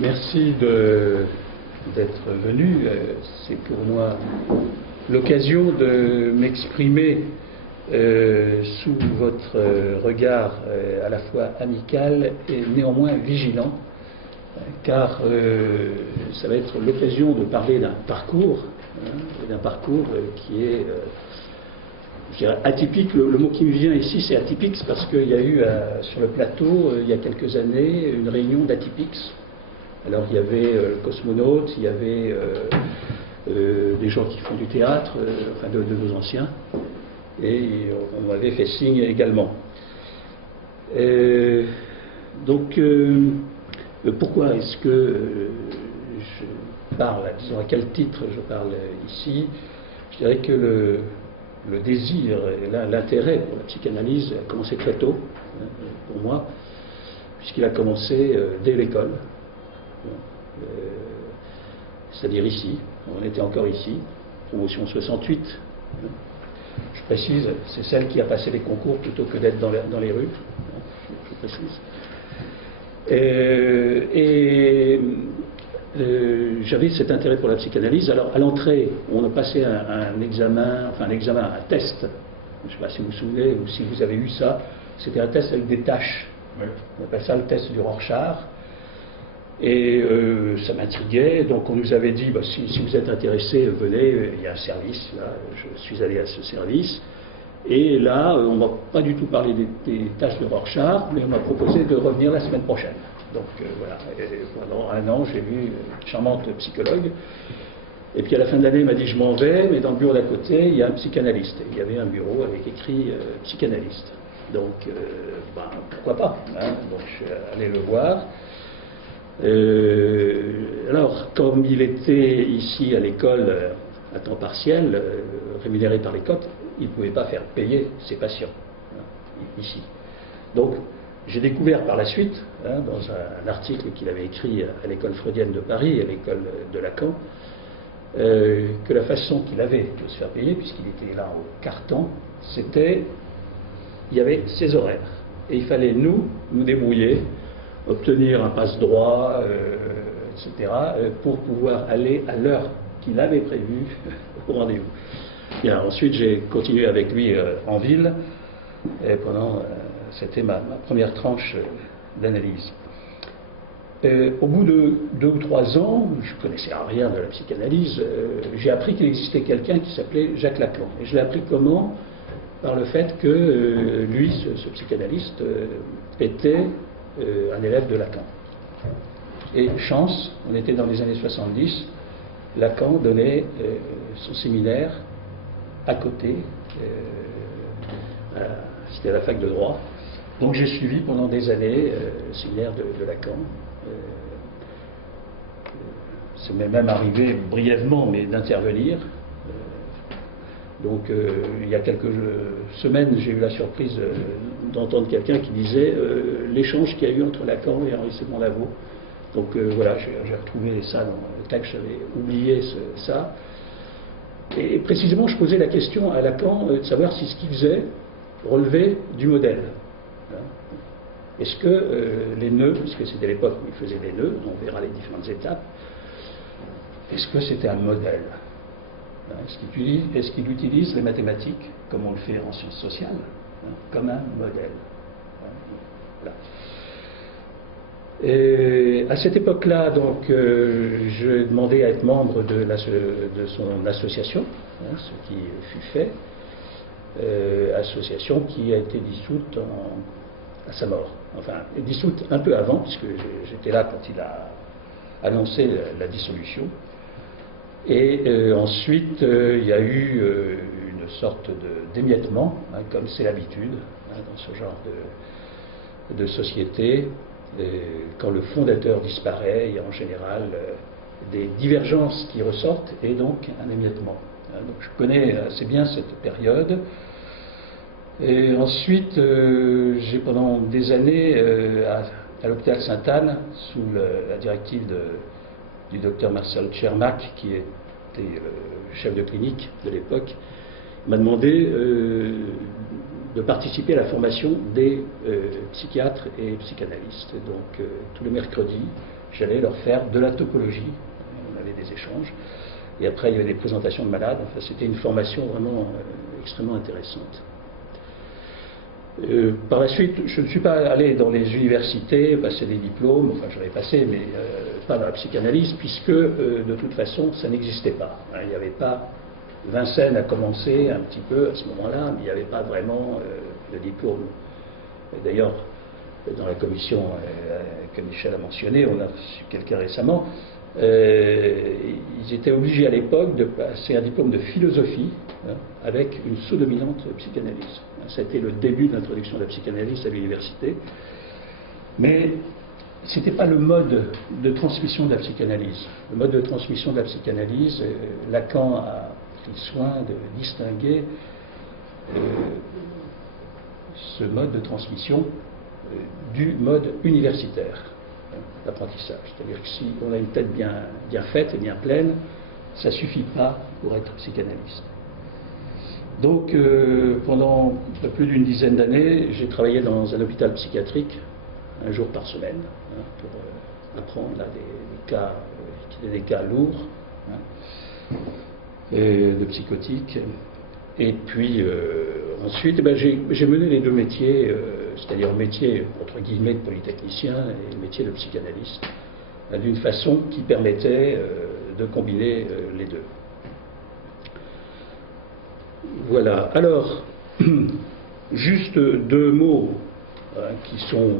Merci d'être venu. C'est pour moi l'occasion de m'exprimer sous votre regard à la fois amical et néanmoins vigilant, car ça va être l'occasion de parler d'un parcours, qui est, je dirais, atypique. Le mot qui me vient ici, c'est atypique, parce qu'il y a eu sur le plateau, il y a quelques années, une réunion d'atypiques. Alors il y avait le cosmonaute, il y avait des gens qui font du théâtre, enfin de nos anciens, et on m'avait fait signe également. Donc pourquoi est-ce que je parle, disons à quel titre je parle ici? Je dirais que le désir et l'intérêt pour la psychanalyse a commencé très tôt, pour moi, puisqu'il a commencé dès l'école. C'est-à-dire ici, on était encore ici, promotion 68, je précise, c'est celle qui a passé les concours plutôt que d'être dans les rues, je précise. J'avais cet intérêt pour la psychanalyse. Alors à l'entrée, on a passé un examen, un test, je ne sais pas si vous vous souvenez ou si vous avez eu ça, c'était un test avec des tâches, oui. On appelle ça le test du Rorschach. Et ça m'intriguait, donc on nous avait dit, si vous êtes intéressé, venez, il y a un service, là, je suis allé à ce service, et là, on ne m'a pas du tout parlé des tâches de Rorschach, mais on m'a proposé de revenir la semaine prochaine. Donc voilà, et pendant un an, j'ai vu une charmante psychologue, et puis à la fin de l'année, elle m'a dit, je m'en vais, mais dans le bureau d'à côté, il y a un psychanalyste, et il y avait un bureau avec écrit psychanalyste. Donc, pourquoi pas, hein. Donc je suis allé le voir. Alors, comme il était ici à l'école à temps partiel, rémunéré par les cotes, il ne pouvait pas faire payer ses patients, ici. Donc, j'ai découvert par la suite, dans un article qu'il avait écrit à l'école freudienne de Paris, à l'école de Lacan, que la façon qu'il avait de se faire payer, puisqu'il était là au quart-temps, c'était, il y avait ses horaires. Et il fallait nous débrouiller, obtenir un passe-droit, etc., pour pouvoir aller à l'heure qu'il avait prévue au rendez-vous. Bien, ensuite, j'ai continué avec lui en ville, et c'était ma première tranche d'analyse. Au bout de 2 ou 3 ans, je ne connaissais rien de la psychanalyse, j'ai appris qu'il existait quelqu'un qui s'appelait Jacques Lacan. Et je l'ai appris comment? Par le fait que lui, ce psychanalyste, était un élève de Lacan. Et chance, on était dans les années 70, Lacan donnait son séminaire à côté, c'était à la fac de droit. Donc j'ai suivi pendant des années le séminaire de Lacan. Ça m'est même arrivé brièvement, mais d'intervenir. Donc il y a quelques semaines, j'ai eu la surprise d'entendre quelqu'un qui disait l'échange qu'il y a eu entre Lacan et Henri Séban-Lavaux. Donc voilà, j'ai retrouvé ça dans le texte, j'avais oublié ça. Et précisément, je posais la question à Lacan de savoir si ce qu'il faisait relevait du modèle. Est-ce que les nœuds, puisque c'était l'époque où il faisait des nœuds, on verra les différentes étapes, est-ce que c'était un modèle? Est-ce qu'il utilise les mathématiques, comme on le fait en sciences sociales, comme un modèle? Voilà. Et à cette époque-là, donc, je demandais à être membre de son association, ce qui fut fait, association qui a été dissoute à sa mort. Enfin, dissoute un peu avant, puisque j'étais là quand il a annoncé la dissolution. Et ensuite, il y a eu une sorte d'émiettement, comme c'est l'habitude dans ce genre de société. Quand le fondateur disparaît, il y a en général des divergences qui ressortent et donc un émiettement. Donc je connais assez bien cette période. Et ensuite, j'ai pendant des années à l'hôpital Sainte-Anne, sous la directive du docteur Marcel Tchermak, qui était le chef de clinique de l'époque, m'a demandé de participer à la formation des psychiatres et psychanalystes. Donc tous les mercredis, j'allais leur faire de la topologie. On avait des échanges. Et après, il y avait des présentations de malades. Enfin, c'était une formation vraiment extrêmement intéressante. Par la suite, je ne suis pas allé dans les universités passer des diplômes, enfin j'en ai passé, mais pas dans la psychanalyse, puisque de toute façon, ça n'existait pas. Il n'y avait pas. Vincennes a commencé un petit peu à ce moment-là, mais il n'y avait pas vraiment de diplôme. D'ailleurs, dans la commission que Michel a mentionné, on a reçu quelqu'un récemment, ils étaient obligés à l'époque de passer un diplôme de philosophie avec une sous-dominante psychanalyse. Ça a été le début de l'introduction de la psychanalyse à l'université. Mais ce n'était pas le mode de transmission de la psychanalyse. Le mode de transmission de la psychanalyse, Lacan a pris soin de distinguer ce mode de transmission du mode universitaire d'apprentissage. C'est-à-dire que si on a une tête bien faite et bien pleine, ça ne suffit pas pour être psychanalyste. Donc, pendant un peu plus d'une dizaine d'années, j'ai travaillé dans un hôpital psychiatrique, un jour par semaine, pour apprendre là, des cas lourds de psychotiques. Et puis, ensuite, j'ai mené les deux métiers, c'est-à-dire le métier, entre guillemets, de polytechnicien et le métier de psychanalyste, d'une façon qui permettait de combiner les deux. Voilà. Alors, juste deux mots qui sont,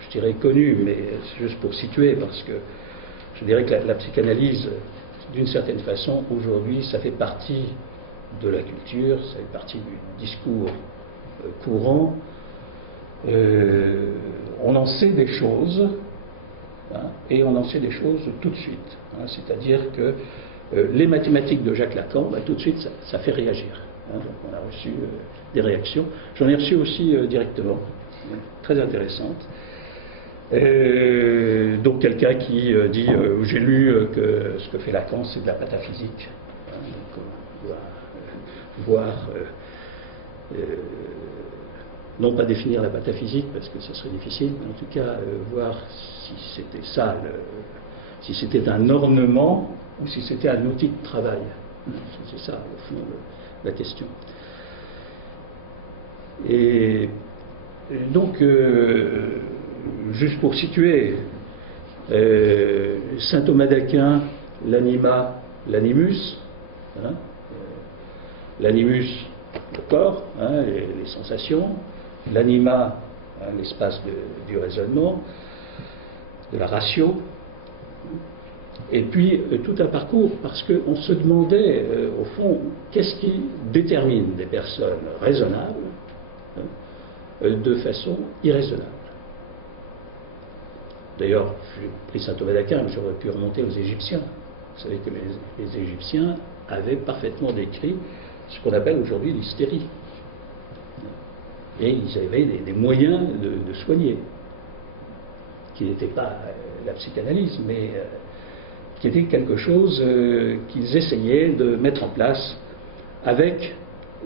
je dirais, connus, mais juste pour situer, parce que je dirais que la psychanalyse, d'une certaine façon, aujourd'hui, ça fait partie de la culture, ça fait partie du discours courant. On en sait des choses, et on en sait des choses tout de suite. C'est-à-dire que les mathématiques de Jacques Lacan, tout de suite, ça fait réagir. Donc on a reçu des réactions. J'en ai reçu aussi directement, très intéressantes. Donc quelqu'un qui dit j'ai lu que ce que fait Lacan, c'est de la pataphysique. Donc on doit voir, non pas définir la pataphysique parce que ce serait difficile, mais en tout cas voir si c'était ça, si c'était un ornement ou si c'était un outil de travail. C'est ça, au fond, la question. Et donc, juste pour situer, saint Thomas d'Aquin, l'anima, l'animus, l'animus, le corps, les sensations, l'anima, l'espace du raisonnement, de la ratio, et puis tout un parcours, parce qu'on se demandait, au fond, qu'est-ce qui détermine des personnes raisonnables de façon irraisonnable. D'ailleurs, j'ai pris saint Thomas d'Aquin, mais j'aurais pu remonter aux Égyptiens. Vous savez que les Égyptiens avaient parfaitement décrit ce qu'on appelle aujourd'hui l'hystérie. Et ils avaient des moyens de soigner, qui n'étaient pas la psychanalyse, mais qui était quelque chose qu'ils essayaient de mettre en place avec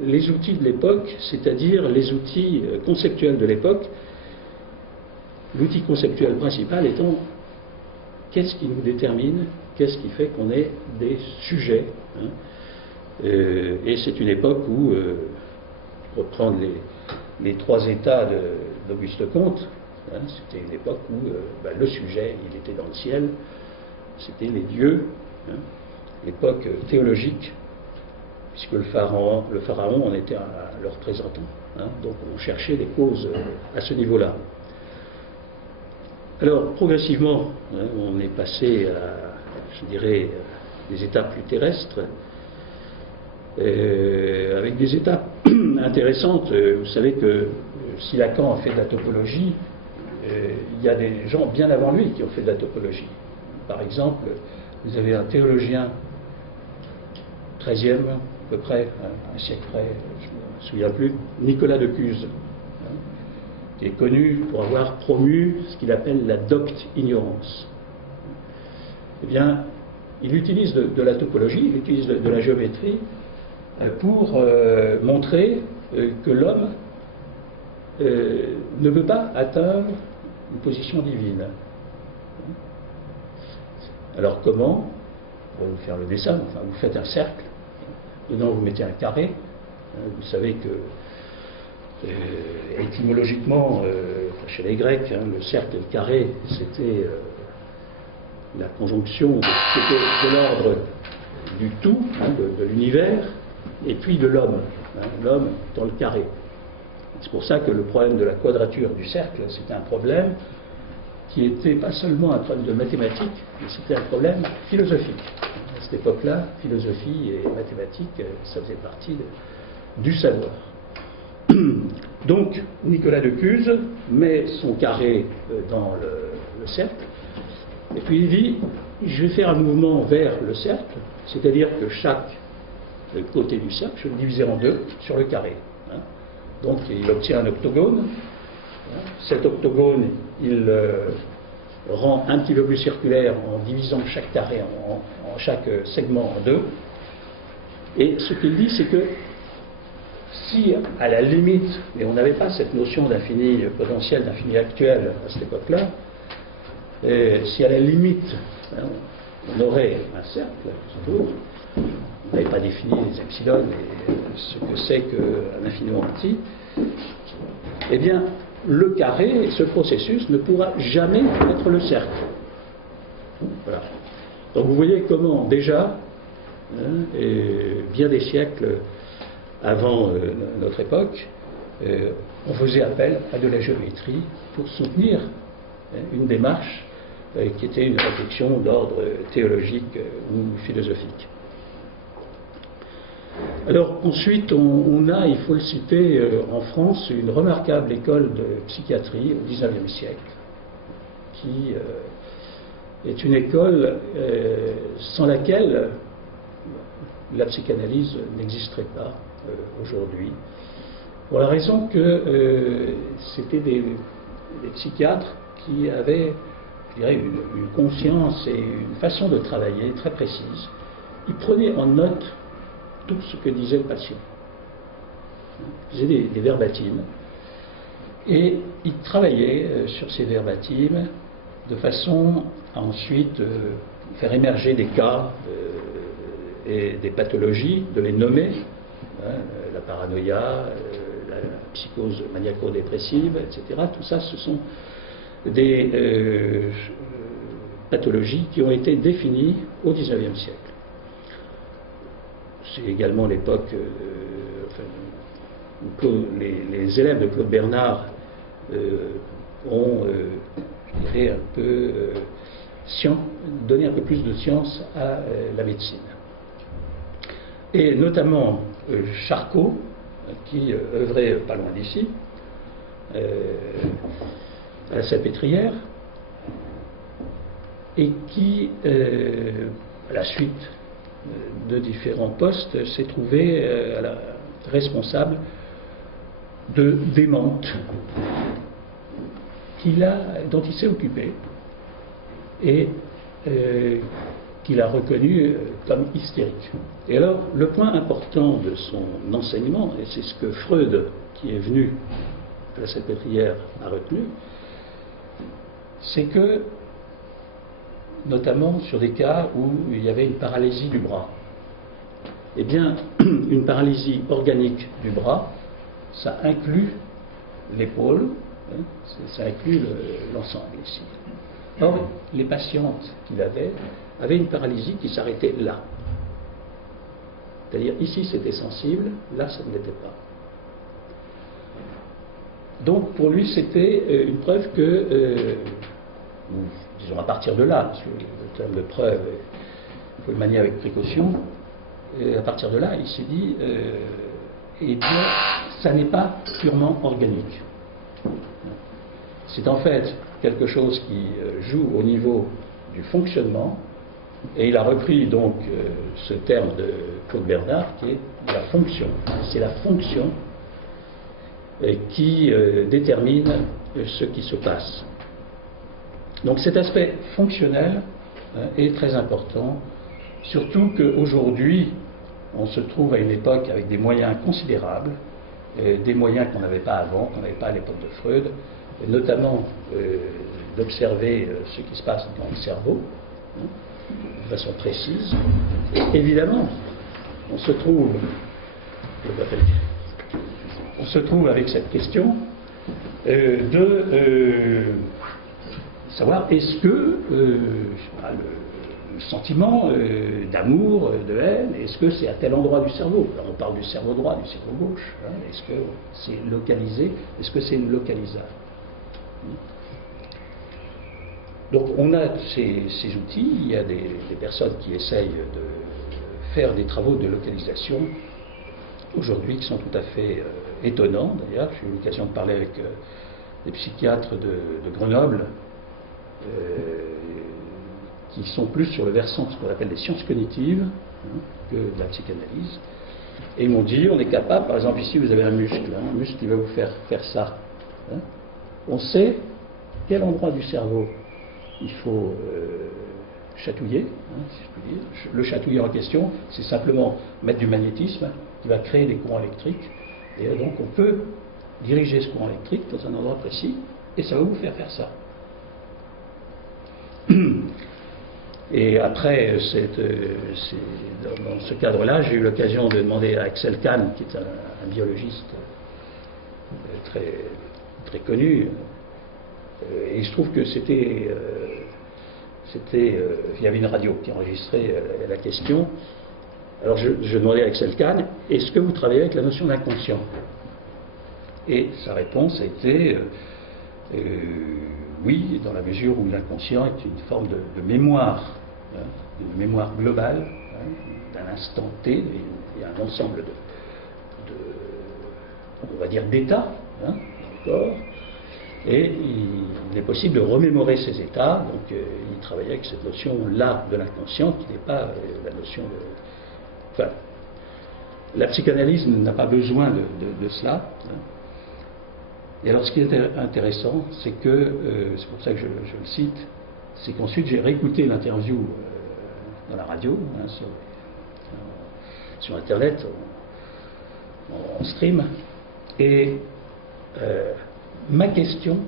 les outils de l'époque, c'est-à-dire les outils conceptuels de l'époque. L'outil conceptuel principal étant qu'est-ce qui nous détermine, qu'est-ce qui fait qu'on est des sujets. Et c'est une époque où, pour reprendre les trois états d'Auguste Comte, c'était une époque où le sujet, il était dans le ciel, c'était les dieux, l'époque théologique, puisque le pharaon en était le représentant. Donc on cherchait les causes à ce niveau-là. Alors progressivement, on est passé à, je dirais, des étapes plus terrestres, avec des étapes intéressantes. Vous savez que si Lacan a fait de la topologie, il y a des gens bien avant lui qui ont fait de la topologie. Par exemple, vous avez un théologien 13e, à peu près, un siècle près, je ne me souviens plus, Nicolas de Cuse, qui est connu pour avoir promu ce qu'il appelle la docte ignorance. Eh bien, il utilise de la topologie, il utilise de la géométrie pour montrer que l'homme ne peut pas atteindre une position divine. Alors comment? On va vous faire le dessin, enfin vous faites un cercle, dedans vous mettez un carré. Vous savez que étymologiquement, chez les Grecs, le cercle et le carré, c'était la conjonction de l'ordre du tout, de l'univers, et puis de l'homme, l'homme dans le carré. C'est pour ça que le problème de la quadrature du cercle, c'était un problème qui était pas seulement un problème de mathématiques, mais c'était un problème philosophique. À cette époque-là, philosophie et mathématiques, ça faisait partie du savoir. Donc, Nicolas de Cuse met son carré dans le cercle, et puis il dit, je vais faire un mouvement vers le cercle, c'est-à-dire que chaque côté du cercle, je vais le diviser en deux sur le carré. Donc il obtient un octogone. Cet octogone, il rend un petit peu plus circulaire en divisant chaque carré, en chaque segment en deux. Et ce qu'il dit, c'est que si, à la limite, et on n'avait pas cette notion d'infini potentiel, d'infini actuel à cette époque-là, si à la limite, on aurait un cercle autour, on n'avait pas défini les epsilon et ce que c'est qu'un infiniment petit, eh bien, le carré, ce processus, ne pourra jamais être le cercle. Voilà. Donc vous voyez comment, déjà, et bien des siècles avant notre époque, on faisait appel à de la géométrie pour soutenir une démarche qui était une réflexion d'ordre théologique ou philosophique. Alors ensuite, on a, il faut le citer, en France, une remarquable école de psychiatrie au XIXe siècle, qui est une école sans laquelle la psychanalyse n'existerait pas aujourd'hui, pour la raison que c'était des psychiatres qui avaient, je dirais, une conscience et une façon de travailler très précise. Ils prenaient en note tout ce que disait le patient. Ils faisaient des verbatims et ils travaillaient sur ces verbatims de façon à ensuite faire émerger des cas et des pathologies, de les nommer, la paranoïa, la psychose maniaco-dépressive, etc. Tout ça, ce sont des pathologies qui ont été définies au XIXe siècle. C'est également l'époque où les élèves de Claude Bernard ont, je dirais, un peu donné un peu plus de science à la médecine. Et notamment Charcot, qui œuvrait pas loin d'ici, à la Salpêtrière, et qui, à la suite de différents postes, s'est trouvé responsable des mentes dont il s'est occupé et qu'il a reconnu comme hystérique. Et alors, le point important de son enseignement, et c'est ce que Freud, qui est venu à la Salpêtrière, a retenu, c'est que, notamment sur des cas où il y avait une paralysie du bras, eh bien, une paralysie organique du bras, ça inclut l'épaule, ça inclut l'ensemble ici. Or, les patientes qu'il avait avaient une paralysie qui s'arrêtait là. C'est-à-dire, ici c'était sensible, là ça ne l'était pas. Donc, pour lui, c'était une preuve que, disons à partir de là, parce que le terme de preuve, il faut le manier avec précaution, à partir de là, il s'est dit, eh bien, ça n'est pas purement organique. C'est en fait quelque chose qui joue au niveau du fonctionnement, et il a repris donc ce terme de Claude Bernard qui est la fonction. C'est la fonction qui détermine ce qui se passe. Donc cet aspect fonctionnel est très important, surtout qu'aujourd'hui, on se trouve à une époque avec des moyens considérables, des moyens qu'on n'avait pas avant, qu'on n'avait pas à l'époque de Freud, notamment d'observer ce qui se passe dans le cerveau. de façon précise. Et évidemment, on se trouve avec cette question de savoir est-ce que le sentiment d'amour, de haine, est-ce que c'est à tel endroit du cerveau? Alors on parle du cerveau droit, du cerveau gauche. Hein, est-ce que c'est localisé? Est-ce que c'est localisable? Donc on a ces outils, il y a des personnes qui essayent de faire des travaux de localisation aujourd'hui qui sont tout à fait étonnants d'ailleurs. J'ai eu l'occasion de parler avec des psychiatres de Grenoble qui sont plus sur le versant de ce qu'on appelle des sciences cognitives que de la psychanalyse. Et ils m'ont dit, on est capable, par exemple ici vous avez un muscle qui va vous faire ça. Hein. On sait quel endroit du cerveau il faut chatouiller, si je puis dire. Le chatouiller en question, c'est simplement mettre du magnétisme qui va créer des courants électriques. Et donc on peut diriger ce courant électrique dans un endroit précis et ça va vous faire ça. Et après, dans ce cadre-là, j'ai eu l'occasion de demander à Axel Kahn, qui est un biologiste très, très connu, et il se trouve que il y avait une radio qui enregistrait la question. Alors je demandais à Axel Kahn, est-ce que vous travaillez avec la notion d'inconscient? Et sa réponse a été oui, dans la mesure où l'inconscient est une forme de mémoire, une mémoire globale, d'un instant T, et un ensemble on va dire, d'états dans le corps. Et il est possible de remémorer ces états, donc il travaillait avec cette notion-là de l'inconscient, qui n'est pas la notion de... Enfin, la psychanalyse n'a pas besoin de cela. Et alors ce qui est intéressant, c'est que, c'est pour ça que je le cite, c'est qu'ensuite j'ai réécouté l'interview dans la radio, sur Internet, en stream, et ma question,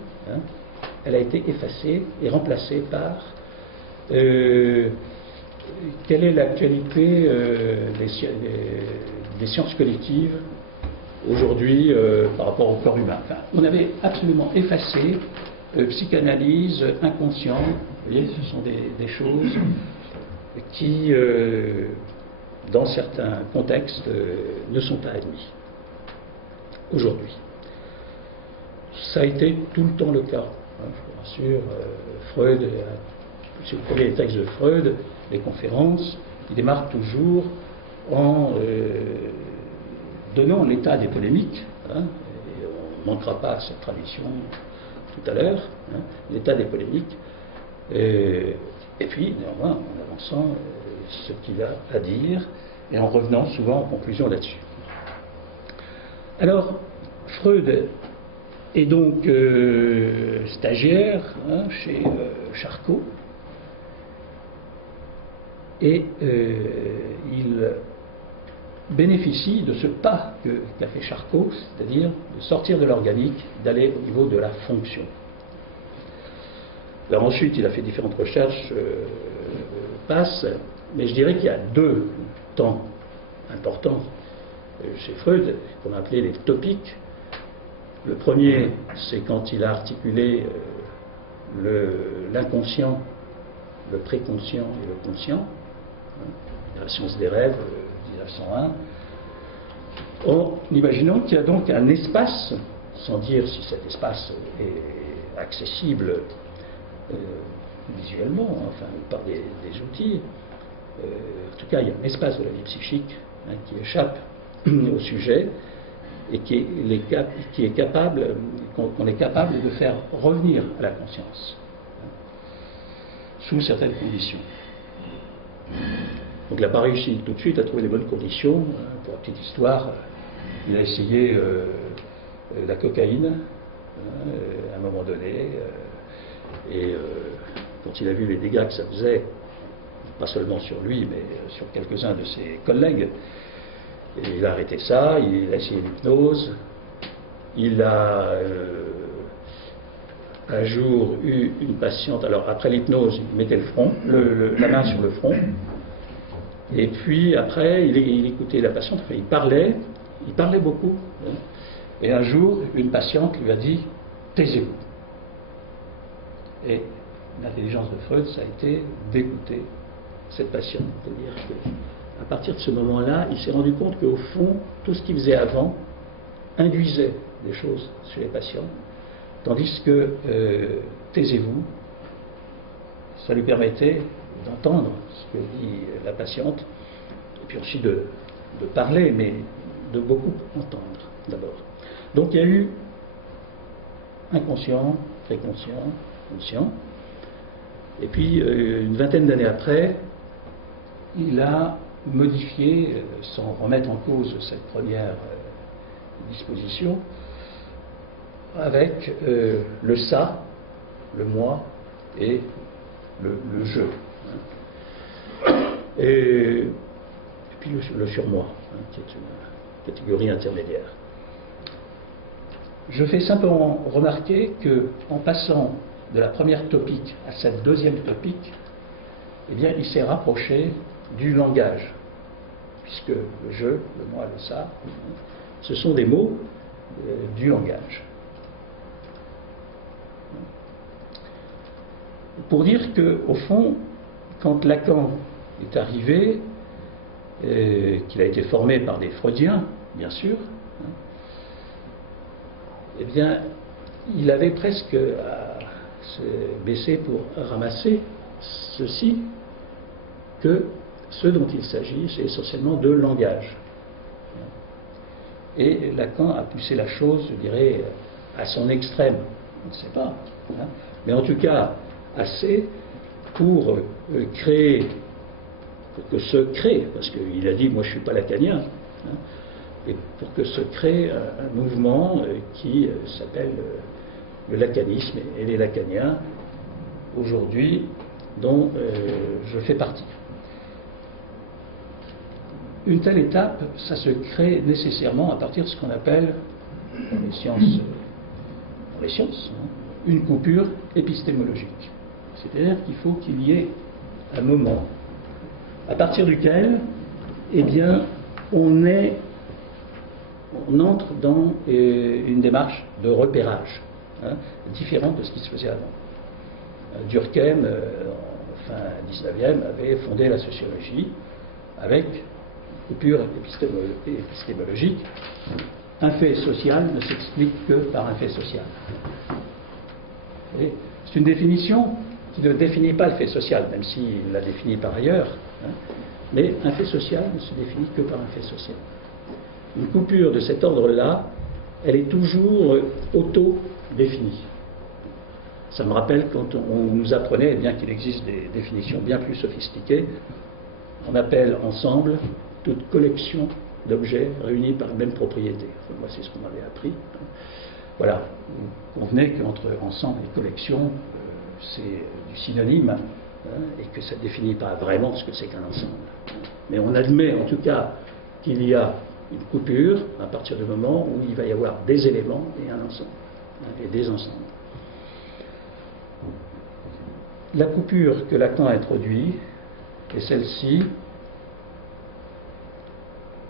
elle a été effacée et remplacée par quelle est l'actualité des sciences collectives aujourd'hui par rapport au corps humain. Enfin, on avait absolument effacé psychanalyse, inconscient. Vous voyez, ce sont des choses qui, dans certains contextes, ne sont pas admis aujourd'hui. Ça a été tout le temps le cas. Je vous rassure, Freud, si vous prenez les textes de Freud, les conférences, il démarre toujours en donnant l'état des polémiques, et on ne manquera pas à cette tradition tout à l'heure, l'état des polémiques, et puis néanmoins en avançant ce qu'il a à dire et en revenant souvent en conclusion là-dessus. Alors, Freud est donc stagiaire chez Charcot, et il bénéficie de ce pas qu'a fait Charcot, c'est-à-dire de sortir de l'organique, d'aller au niveau de la fonction. Alors ensuite, il a fait différentes recherches, mais je dirais qu'il y a deux temps importants chez Freud, qu'on a appelé les topiques. Le premier, c'est quand il a articulé l'inconscient, le préconscient et le conscient, la science des rêves, 1901, en imaginant qu'il y a donc un espace, sans dire si cet espace est accessible visuellement, enfin par des outils, en tout cas il y a un espace de la vie psychique qui échappe au sujet et qui est capable, qu'on est capable de faire revenir à la conscience sous certaines conditions. Donc il n'a pas réussi tout de suite à trouver les bonnes conditions. Pour la petite histoire, il a essayé la cocaïne à un moment donné, et quand il a vu les dégâts que ça faisait, pas seulement sur lui, mais sur quelques-uns de ses collègues, il a arrêté ça, il a essayé l'hypnose, il a un jour eu une patiente, alors après l'hypnose, il mettait la main sur le front, et puis après, il écoutait la patiente, enfin, il parlait beaucoup. Hein. Et un jour, une patiente lui a dit « taisez-vous ». Et l'intelligence de Freud, ça a été d'écouter cette patiente. C'est-à-dire qu'à partir de ce moment-là, il s'est rendu compte qu'au fond, tout ce qu'il faisait avant induisait des choses chez les patients, tandis que taisez-vous, ça lui permettait d'entendre ce que dit la patiente, et puis aussi de parler, mais de beaucoup entendre d'abord. Donc il y a eu inconscient, préconscient, conscient, et puis une vingtaine d'années après, il a modifié, sans remettre en cause cette première disposition, avec le ça, le moi et le je. Et puis le surmoi, qui est une catégorie intermédiaire. Je fais simplement remarquer qu'en passant de la première topique à cette deuxième topique, eh bien, il s'est rapproché du langage, puisque le je, le moi, le ça, ce sont des mots du langage. Pour dire qu'au fond, quand Lacan est arrivé, qu'il a été formé par des Freudiens, bien sûr, eh bien, il avait presque à se baisser pour ramasser ceci, que ce dont il s'agit, c'est essentiellement de langage. Et Lacan a poussé la chose, je dirais, à son extrême. On ne sait pas. Hein. Mais en tout cas, assez pour créer, pour que se crée, parce qu'il a dit, moi je ne suis pas lacanien, hein, et pour que se crée un mouvement qui s'appelle le lacanisme et les lacaniens, aujourd'hui, dont je fais partie. Une telle étape, ça se crée nécessairement à partir de ce qu'on appelle, dans les sciences, une coupure épistémologique. C'est-à-dire qu'il faut qu'il y ait un moment à partir duquel, eh bien, on entre dans une démarche de repérage, hein, différente de ce qui se faisait avant. Durkheim, en fin 19e, avait fondé la sociologie avec coupure épistémologique. Un fait social ne s'explique que par un fait social. C'est une définition qui ne définit pas le fait social, même s'il l'a défini par ailleurs, hein, mais un fait social ne se définit que par un fait social. Une coupure de cet ordre-là, elle est toujours auto-définie. Ça me rappelle quand on nous apprenait, bien qu'il existe des définitions bien plus sophistiquées, on appelle ensemble toute collection d'objets réunis par la même propriété. Enfin, moi, c'est ce qu'on m'avait appris. Voilà, vous convenez qu'entre ensemble et collection, c'est du synonyme, hein, et que ça ne définit pas vraiment ce que c'est qu'un ensemble. Mais on admet en tout cas qu'il y a une coupure à partir du moment où il va y avoir des éléments et un ensemble, hein, et des ensembles. La coupure que Lacan a introduite est celle-ci.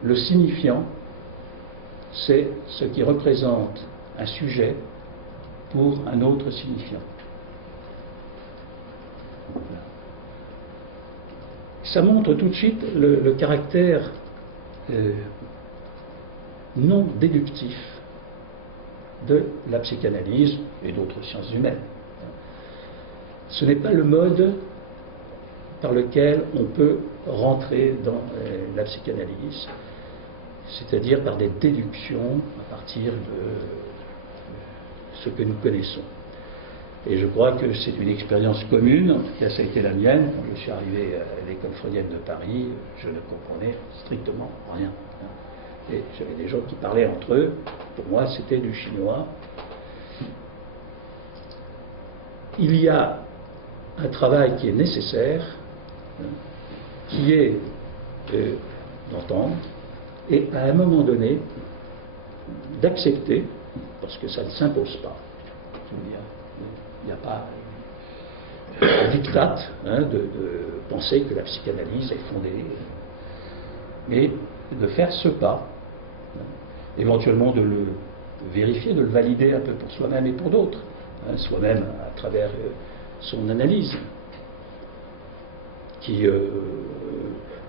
Le signifiant, c'est ce qui représente un sujet pour un autre signifiant. Ça montre tout de suite le caractère non déductif de la psychanalyse et d'autres sciences humaines. Ce n'est pas le mode par lequel on peut rentrer dans la psychanalyse, c'est-à-dire par des déductions à partir de ce que nous connaissons. Et je crois que c'est une expérience commune, en tout cas ça a été la mienne. Quand je suis arrivé à l'école freudienne de Paris, je ne comprenais strictement rien. Et j'avais des gens qui parlaient entre eux, pour moi c'était du chinois. Il y a un travail qui est nécessaire, qui est d'entendre, et à un moment donné, d'accepter, parce que ça ne s'impose pas, Il n'y a pas un diktat de penser que la psychanalyse est fondée, mais de faire ce pas, éventuellement de le vérifier, de le valider un peu pour soi-même et pour d'autres, soi-même à travers son analyse, qui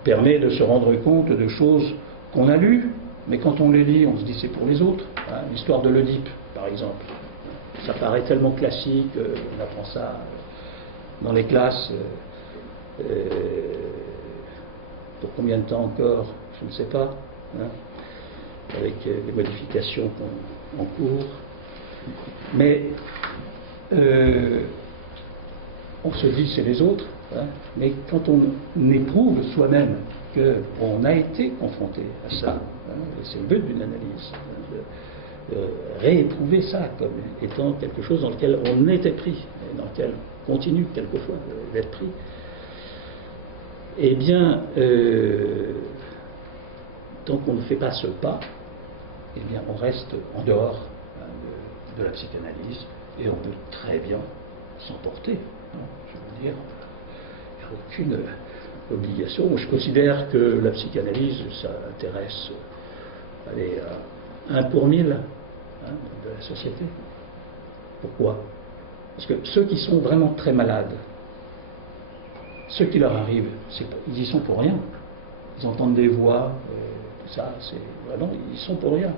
permet de se rendre compte de choses qu'on a lues, mais quand on les lit, on se dit c'est pour les autres. L'histoire de l'Oedipe, par exemple, ça paraît tellement classique, on apprend ça dans les classes, pour combien de temps encore, je ne sais pas, avec les modifications en cours. Mais on se dit c'est les autres, mais quand on éprouve soi-même qu'on a été confronté à ça, et c'est le but d'une analyse, de rééprouver ça comme étant quelque chose dans lequel on était pris, et dans lequel on continue quelquefois d'être pris, eh bien, tant qu'on ne fait pas ce pas, eh bien, on reste en dehors de la psychanalyse, et on peut très bien s'emporter. Je veux dire, il n'y a aucune obligation. Je considère que la psychanalyse, ça intéresse à 1 pour 1000 de la société. Pourquoi? Parce que ceux qui sont vraiment très malades, ceux qui leur arrivent, ils y sont pour rien. Ils entendent des voix, tout ça, non, ils sont pour rien.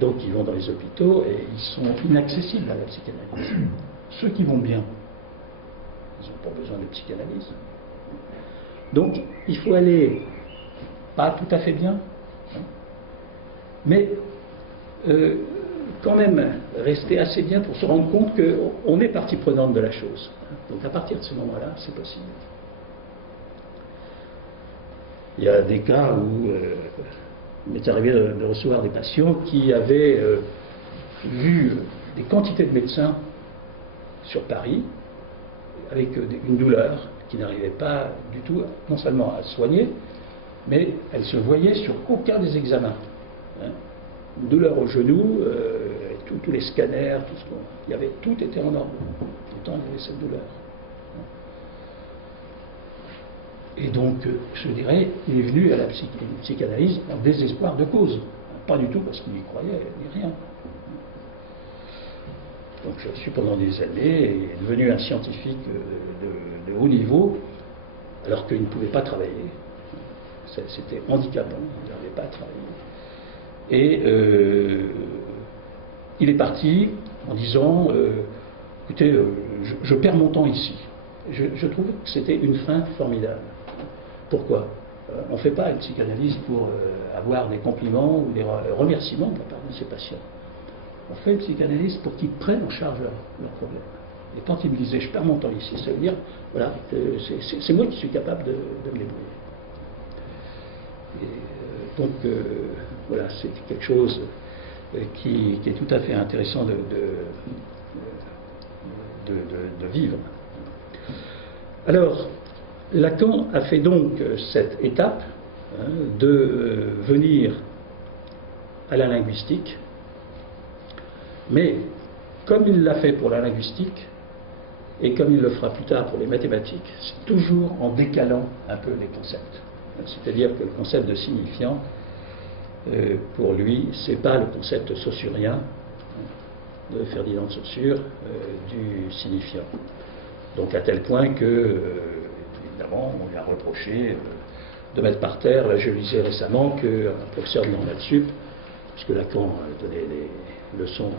Donc ils vont dans les hôpitaux et ils sont inaccessibles à la psychanalyse. Ceux qui vont bien, ils n'ont pas besoin de psychanalyse. Donc il faut aller, pas tout à fait bien, mais quand même rester assez bien pour se rendre compte qu'on est partie prenante de la chose. Donc à partir de ce moment-là, c'est possible. Il y a des cas où il m'est arrivé de recevoir des patients qui avaient vu des quantités de médecins sur Paris avec une douleur qui n'arrivait pas du tout, non seulement à soigner, mais elle se voyait sur aucun des examens. Une douleur au genou, tous les scanners, tout était en ordre. Pourtant, il y avait cette douleur. Et donc, je dirais, il est venu à la psychanalyse en désespoir de cause. Pas du tout parce qu'il y croyait, ni rien. Donc, je suis pendant des années devenu un scientifique de haut niveau, alors qu'il ne pouvait pas travailler. C'était handicapant, il n'arrivait pas à travailler. Et il est parti en disant écoutez, je perds mon temps ici. Je trouve que c'était une fin formidable. Pourquoi? On ne fait pas une psychanalyse pour avoir des compliments ou des remerciements de la part de ses patients. On fait une psychanalyse pour qu'ils prennent en charge leurs problèmes. Et quand il me disait je perds mon temps ici, ça veut dire voilà, c'est moi qui suis capable de me débrouiller. Donc voilà, c'est quelque chose qui est tout à fait intéressant de vivre. Alors, Lacan a fait donc cette étape de venir à la linguistique, mais comme il l'a fait pour la linguistique, et comme il le fera plus tard pour les mathématiques, c'est toujours en décalant un peu les concepts. C'est-à-dire que le concept de signifiant, pour lui, c'est pas le concept saussurien de Ferdinand de Saussure du signifiant. Donc à tel point que, évidemment, on lui a reproché de mettre par terre. Là, je lisais récemment qu'un professeur de normal sup, puisque Lacan donnait des leçons,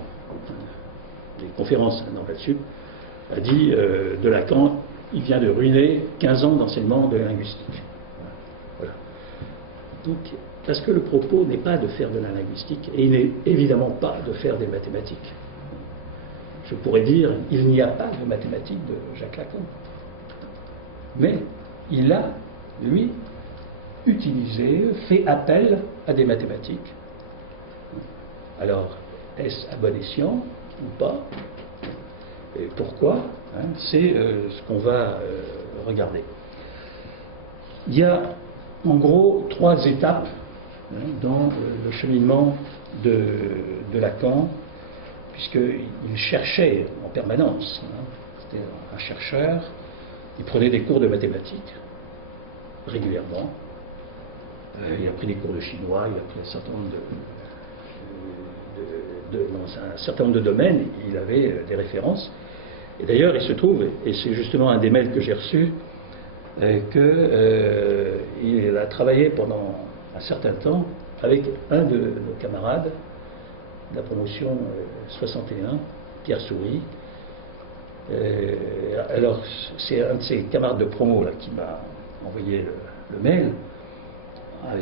des conférences à normal sup, a dit de Lacan, il vient de ruiner 15 ans d'enseignement de linguistique. Voilà. Donc, parce que le propos n'est pas de faire de la linguistique, et il n'est évidemment pas de faire des mathématiques. Je pourrais dire, il n'y a pas de mathématiques de Jacques Lacan. Mais il a, lui, utilisé, fait appel à des mathématiques. Alors, est-ce à bon escient ou pas? Et pourquoi? C'est ce qu'on va regarder. Il y a en gros 3 étapes dans le cheminement de Lacan puisqu'il cherchait en permanence. Hein. C'était un chercheur, il prenait des cours de mathématiques régulièrement. Il a pris des cours de chinois, il a pris un certain nombre dans un certain nombre de domaines, il avait des références. Et d'ailleurs, il se trouve, et c'est justement un des mails que j'ai reçus, qu'il a travaillé pendant un certain temps avec un de nos camarades de la promotion 61, Pierre Souris. Alors, c'est un de ses camarades de promo là, qui m'a envoyé le mail.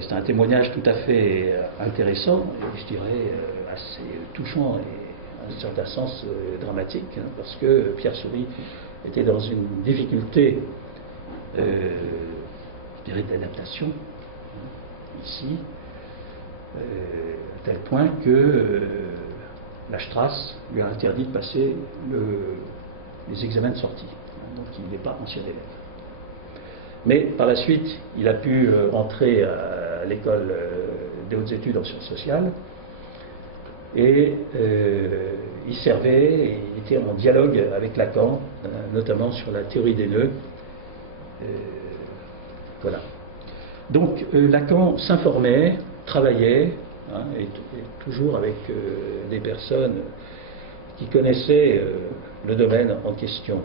C'est un témoignage tout à fait intéressant, et je dirais assez touchant et en un certain sens dramatique, hein, parce que Pierre Souris était dans une difficulté, je dirais, d'adaptation, hein, ici, à tel point que la Strasse lui a interdit de passer les examens de sortie, hein, donc il n'est pas ancien élève. Mais par la suite, il a pu entrer à l'école des hautes études en sciences sociales et il servait, il était en dialogue avec Lacan, notamment sur la théorie des nœuds. Voilà. Donc Lacan s'informait, travaillait, hein, et toujours avec des personnes qui connaissaient le domaine en question.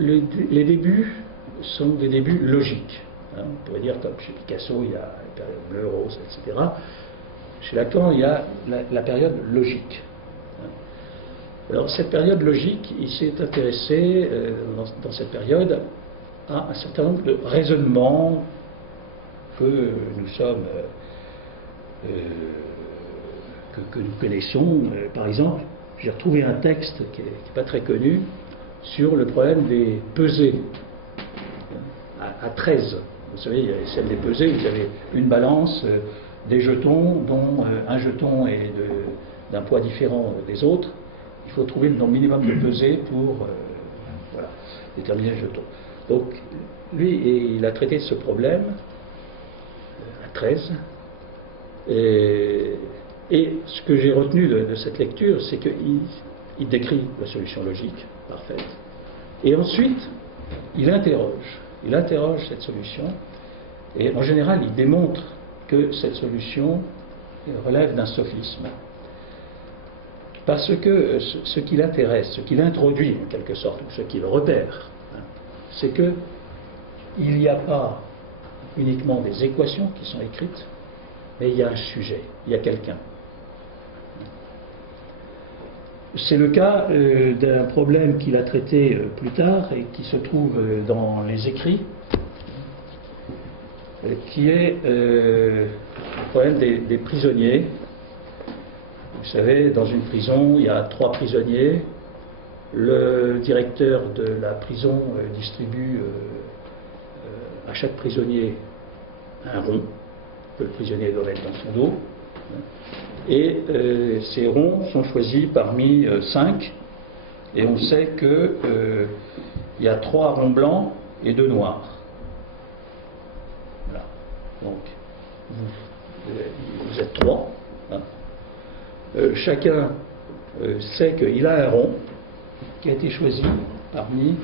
Les débuts sont des débuts logiques. Hein. On pourrait dire, comme chez Picasso, il y a la période bleue, rose, etc. Chez Lacan, il y a la période logique. Hein. Alors, cette période logique, il s'est intéressé, dans cette période, à un certain nombre de raisonnements que nous sommes, que nous connaissons. Par exemple, j'ai retrouvé un texte qui n'est pas très connu, sur le problème des pesées à 13. Vous savez, il y a celle des pesées, vous avez une balance, des jetons, dont un jeton est d'un poids différent des autres. Il faut trouver le nombre minimum de pesées pour voilà, déterminer le jeton. Donc, lui, il a traité de ce problème à 13. Et ce que j'ai retenu de cette lecture, c'est qu'il décrit la solution logique parfaite. Et ensuite, il interroge cette solution, et en général, il démontre que cette solution relève d'un sophisme. Parce que ce qui l'intéresse, ce qui l'introduit en quelque sorte, ou ce qui le repère, hein, c'est qu'il n'y a pas uniquement des équations qui sont écrites, mais il y a un sujet, il y a quelqu'un. C'est le cas d'un problème qu'il a traité plus tard et qui se trouve dans les écrits, qui est le problème des prisonniers. Vous savez, dans une prison, il y a 3 prisonniers. Le directeur de la prison distribue à chaque prisonnier un rond que le prisonnier doit mettre dans son dos. Et ces ronds sont choisis parmi 5, et on sait qu'il y a 3 ronds blancs et 2 noirs. Voilà. Donc, vous êtes 3. Hein. Chacun sait qu'il a un rond qui a été choisi parmi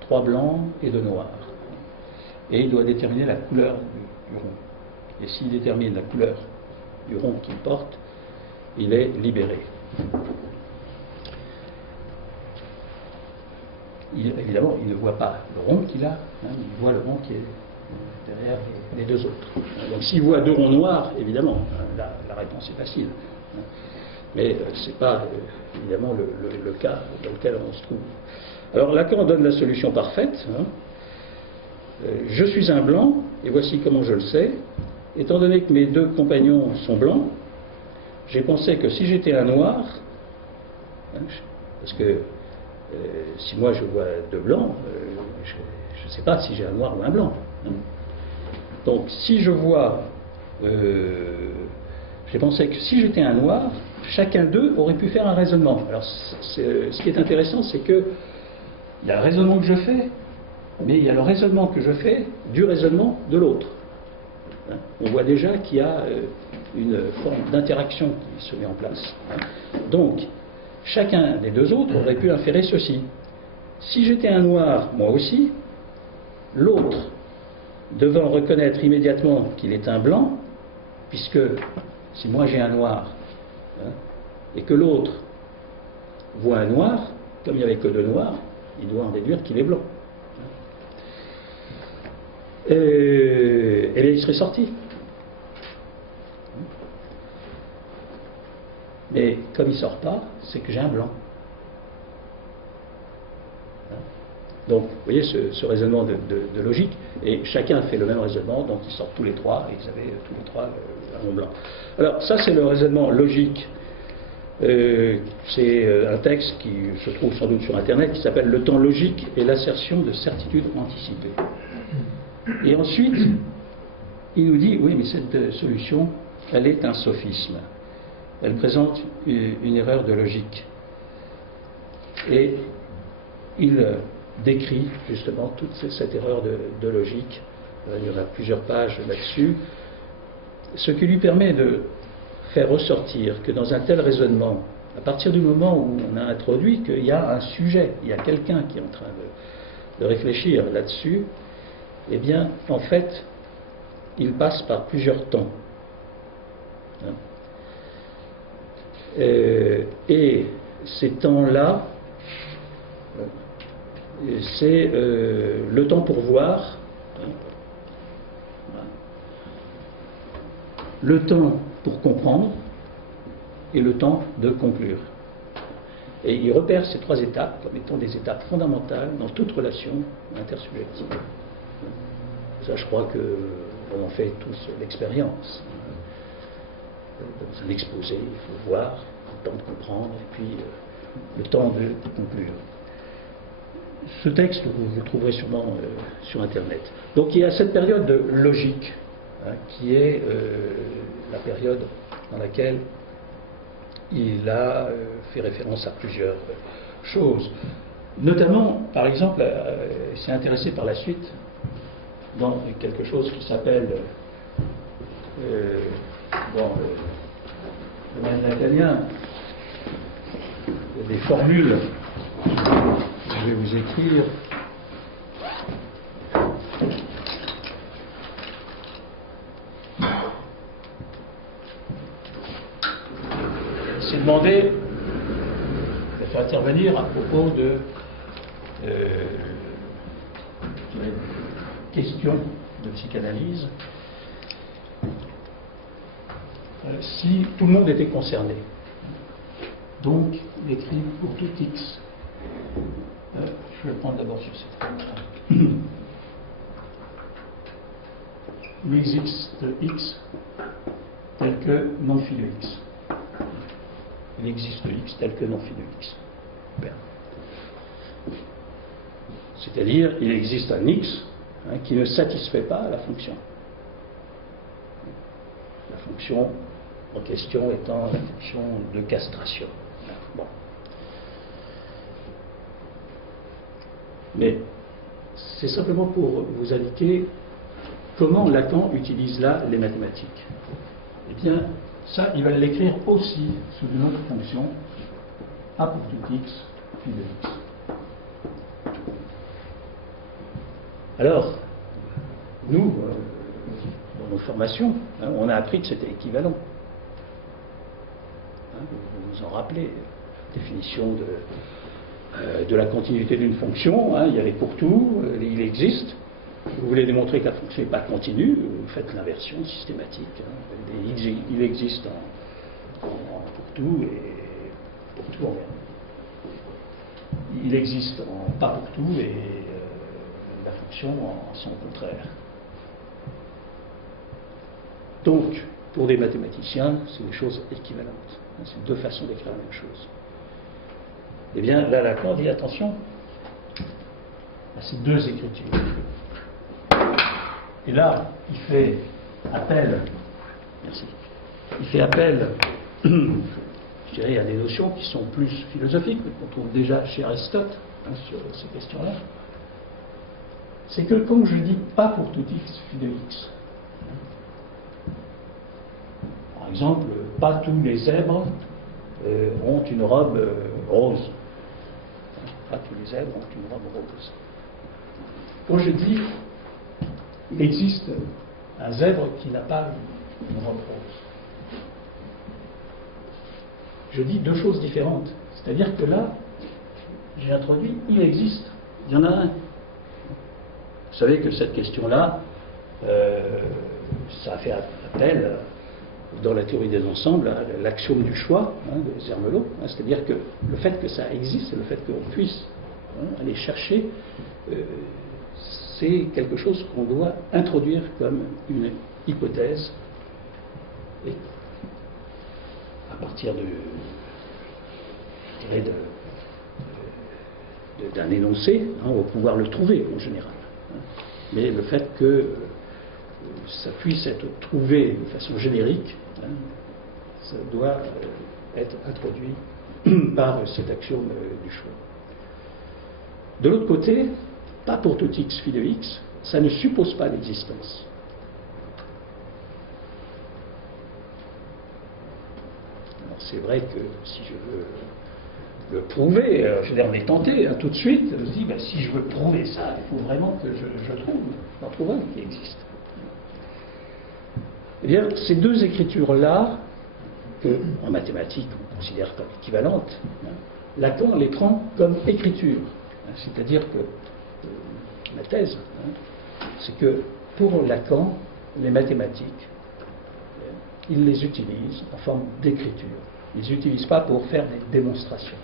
3 blancs et 2 noirs. Et il doit déterminer la couleur du rond. Et s'il détermine la couleur du rond qu'il porte, il est libéré. Évidemment, il ne voit pas le rond qu'il a, hein, il voit le rond qui est derrière les 2 autres. Donc s'il voit 2 ronds noirs, évidemment, la réponse est facile. Hein. Mais ce n'est pas, évidemment, le cas dans lequel on se trouve. Alors Lacan donne la solution parfaite. Hein. Je suis un blanc, et voici comment je le sais. Étant donné que mes 2 compagnons sont blancs, j'ai pensé que si j'étais un noir, hein, parce que si moi je vois 2 blancs, je ne sais pas si j'ai un noir ou un blanc. Hein. Donc si je vois, j'ai pensé que si j'étais un noir, chacun d'eux aurait pu faire un raisonnement. Alors ce qui est intéressant, c'est que il y a le raisonnement que je fais, mais il y a le raisonnement que je fais du raisonnement de l'autre. On voit déjà qu'il y a une forme d'interaction qui se met en place. Donc, chacun des deux autres aurait pu inférer ceci. Si j'étais un noir, moi aussi, l'autre devant reconnaître immédiatement qu'il est un blanc, puisque si moi j'ai un noir, et que l'autre voit un noir, comme il n'y avait que deux noirs, il doit en déduire qu'il est blanc. Et bien il serait sorti. Mais comme il ne sort pas, c'est que j'ai un blanc. Donc, vous voyez ce raisonnement de logique, et chacun fait le même raisonnement, donc ils sortent tous les trois, et ils avaient tous les trois un nom blanc. Alors, ça c'est le raisonnement logique. C'est un texte qui se trouve sans doute sur Internet, qui s'appelle « Le temps logique et l'assertion de certitude anticipée ». Et ensuite, il nous dit, oui, mais cette solution, elle est un sophisme. Elle présente une erreur de logique. Et il décrit justement toute cette erreur de logique. Il y aura plusieurs pages là-dessus. Ce qui lui permet de faire ressortir que dans un tel raisonnement, à partir du moment où on a introduit qu'il y a un sujet, il y a quelqu'un qui est en train de réfléchir là-dessus, eh bien, en fait, il passe par plusieurs temps. Et ces temps-là, c'est le temps pour voir, le temps pour comprendre et le temps de conclure. Et il repère ces trois étapes comme étant des étapes fondamentales dans toute relation intersubjective. Ça, je crois qu'on en fait tous l'expérience. Dans un exposé, il faut voir, le temps de comprendre, et puis le temps de conclure. Ce texte, vous le trouverez sûrement sur Internet. Donc il y a cette période de logique, qui est la période dans laquelle il a fait référence à plusieurs choses. Notamment, par exemple, il s'est intéressé par la suite dans quelque chose qui s'appelle, dans le domaine lacanien, des formules que je vais vous écrire. C'est demandé de faire intervenir à propos de questions de psychanalyse, si tout le monde était concerné. Donc, il écrit pour tout X. Je vais le prendre d'abord sur cette forme. Il existe X tel que non phi de X. Il existe X tel que non phi de X. Bien. C'est-à-dire, il existe un X qui ne satisfait pas la fonction. La fonction en question étant la fonction de castration. Bon. Mais c'est simplement pour vous indiquer comment Lacan utilise là les mathématiques. Eh bien, ça, il va l'écrire aussi sous une autre fonction, A pour tout X, phi de X. Alors, nous, dans nos formations, on a appris que c'était équivalent. Vous vous en rappelez, définition de la continuité d'une fonction, il y a les pourtours, il existe. Vous voulez démontrer que la fonction n'est pas continue, vous faites l'inversion systématique. Il existe en pourtour et pourtour en verbe. Il existe en pas pourtour et la fonction en son contraire. Donc, pour des mathématiciens, c'est des choses équivalentes. C'est deux façons d'écrire la même chose. Eh bien, là, Lacan dit attention à ces deux écritures. Et là, il fait appel, merci, il fait appel, je dirais, à des notions qui sont plus philosophiques, mais qu'on trouve déjà chez Aristote, sur ces questions-là. C'est que, comme je dis, pas pour tout X, phi de X. Par exemple, pas tous les zèbres ont une robe rose. Pas tous les zèbres ont une robe rose. Quand je dis il existe un zèbre qui n'a pas une robe rose, je dis deux choses différentes. C'est-à-dire que là, j'ai introduit il existe. Il y en a un. Vous savez que cette question-là, ça a fait appel dans la théorie des ensembles à l'axiome du choix de Zermelo, c'est-à-dire que le fait que ça existe, le fait qu'on puisse aller chercher, c'est quelque chose qu'on doit introduire comme une hypothèse, et à partir d'un énoncé, on va pouvoir le trouver en général. Mais le fait que ça puisse être trouvé de façon générique, ça doit être introduit par cet axiome du choix. De l'autre côté, pas pour tout x phi de x, ça ne suppose pas l'existence. Alors c'est vrai que si je veux le prouver, je veux dire, on est tenté tout de suite, on se dit, si je veux prouver ça, il faut vraiment que j'en trouve un qui existe. Eh bien, ces deux écritures-là, que en mathématiques on considère comme équivalentes, Lacan les prend comme écriture. C'est-à-dire que ma thèse, c'est que pour Lacan, les mathématiques, il les utilise en forme d'écriture. Il ne les utilise pas pour faire des démonstrations.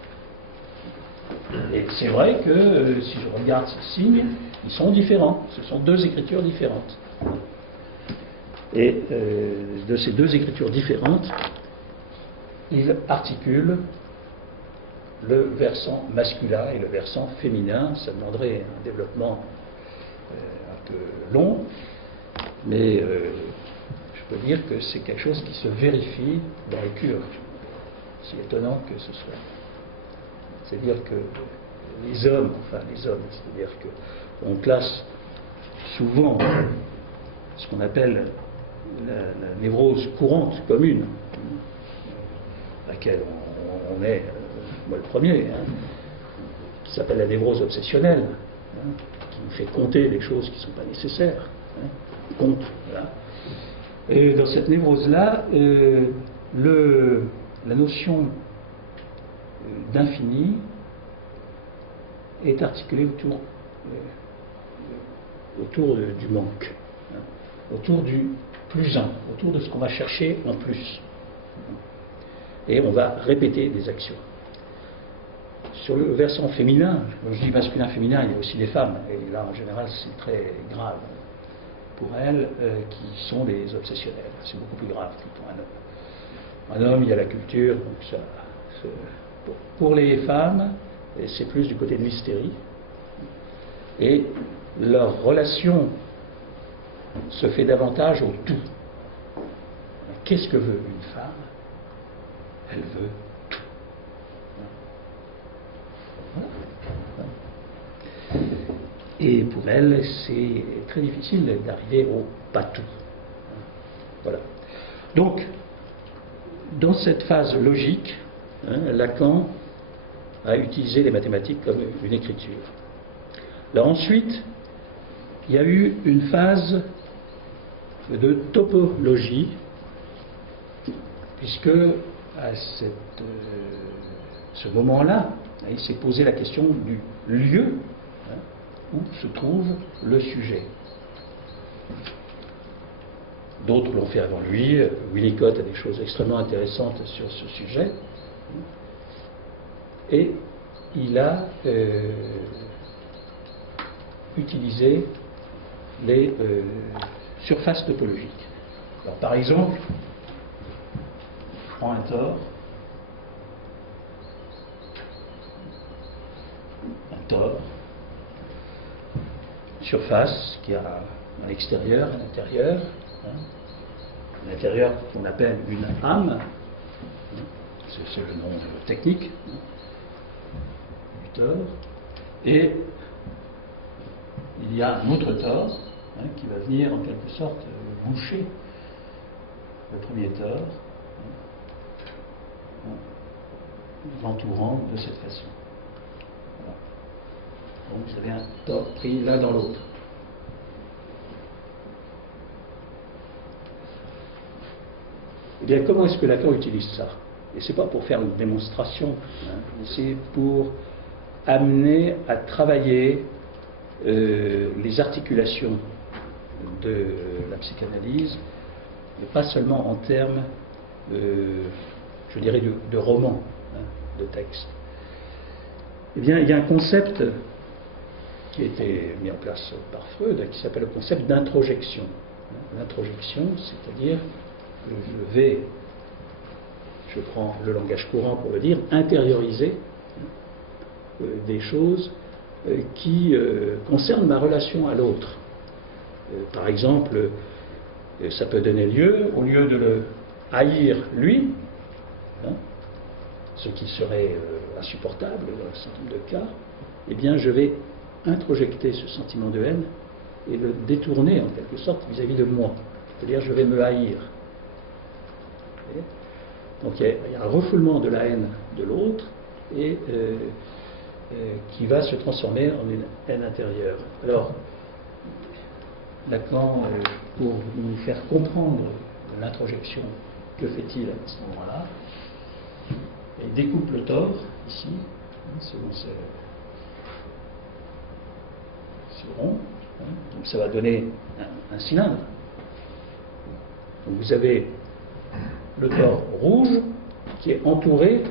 Et c'est vrai que si je regarde ces signes, ils sont différents. Ce sont deux écritures différentes. Et de ces deux écritures différentes, il articule le versant masculin et le versant féminin. Ça demanderait un développement un peu long, mais je peux dire que c'est quelque chose qui se vérifie dans les curves. C'est étonnant que ce soit. C'est-à-dire que les hommes, c'est-à-dire qu'on classe souvent ce qu'on appelle la névrose courante, commune, à laquelle on est, moi le premier, qui s'appelle la névrose obsessionnelle, qui nous fait compter des choses qui ne sont pas nécessaires. Compte, voilà. Et dans cette névrose-là, la notion d'infini est articulée autour du manque, autour du plus un, autour de ce qu'on va chercher en plus. Et on va répéter des actions. Sur le versant féminin, quand je dis masculin-féminin, il y a aussi des femmes, et là en général c'est très grave pour elles, qui sont des obsessionnels. C'est beaucoup plus grave que pour un homme. Un homme, il y a la culture, donc ça. Pour les femmes, c'est plus du côté de l'hystérie. Et leur relation se fait davantage au tout. Qu'est-ce que veut une femme? Elle veut tout. Et pour elle, c'est très difficile d'arriver au pas tout. Voilà. Donc, dans cette phase logique, Lacan a utilisé les mathématiques comme une écriture. Là ensuite, il y a eu une phase de topologie, puisque à ce moment-là, il s'est posé la question du lieu où se trouve le sujet. D'autres l'ont fait avant lui. Winnicott a des choses extrêmement intéressantes sur ce sujet. Et il a utilisé les surfaces topologiques. Alors, par exemple, je prends un tore, surface qui a un extérieur, un intérieur, un intérieur qu'on appelle une âme, c'est le nom technique du tore, et il y a un autre tore qui va venir en quelque sorte boucher le premier tore, l'entourant de cette façon. Voilà. Donc vous avez un tort pris l'un dans l'autre. Eh bien, comment est-ce que Lacan utilise ça? Et c'est pas pour faire une démonstration, hein, c'est pour amener à travailler les articulations de la psychanalyse, mais pas seulement en termes, je dirais, de roman, hein, de texte. Eh bien, il y a un concept qui a été mis en place par Freud, qui s'appelle le concept d'introjection. L'introjection, c'est-à-dire que je prends le langage courant pour le dire, intérioriser des choses qui concernent ma relation à l'autre. Par exemple, ça peut donner lieu, au lieu de le haïr lui, hein, ce qui serait insupportable dans un certain nombre de cas, eh bien je vais introjecter ce sentiment de haine et le détourner en quelque sorte vis-à-vis de moi. C'est-à-dire je vais me haïr. Donc il y a un refoulement de la haine de l'autre et qui va se transformer en une haine intérieure. Alors, Lacan, pour nous faire comprendre l'introjection, que fait-il à ce moment-là? Il découpe le tort, ici, selon ce rond, hein, donc ça va donner un cylindre. Donc vous avez le tort rouge qui est entouré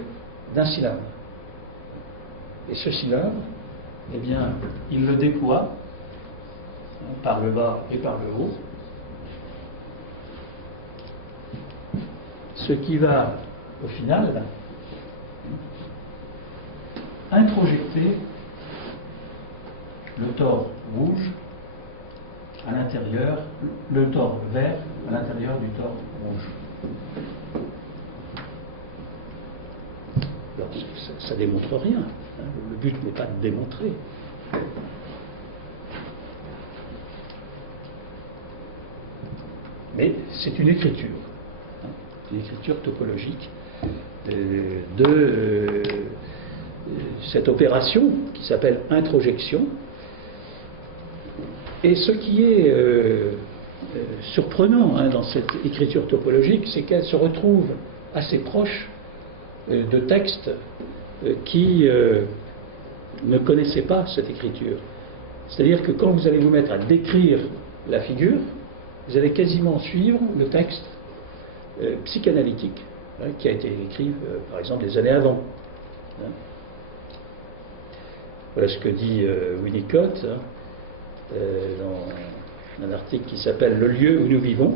d'un cylindre. Et ce cylindre, eh bien, il le déploie par le bas et par le haut, ce qui va, au final, introjecter le tort rouge à l'intérieur, le tort vert à l'intérieur du tort rouge. Alors, ça ne démontre rien. Hein. Le but n'est pas de démontrer. Mais c'est une écriture. Hein, une écriture topologique de cette opération qui s'appelle introjection. Et ce qui est surprenant hein, dans cette écriture topologique, c'est qu'elle se retrouve assez proche de textes qui ne connaissaient pas cette écriture. C'est-à-dire que quand vous allez vous mettre à décrire la figure, vous allez quasiment suivre le texte psychanalytique hein, qui a été écrit, par exemple, des années avant. Hein. Voilà ce que dit Winnicott hein, dans un article qui s'appelle « Le lieu où nous vivons ».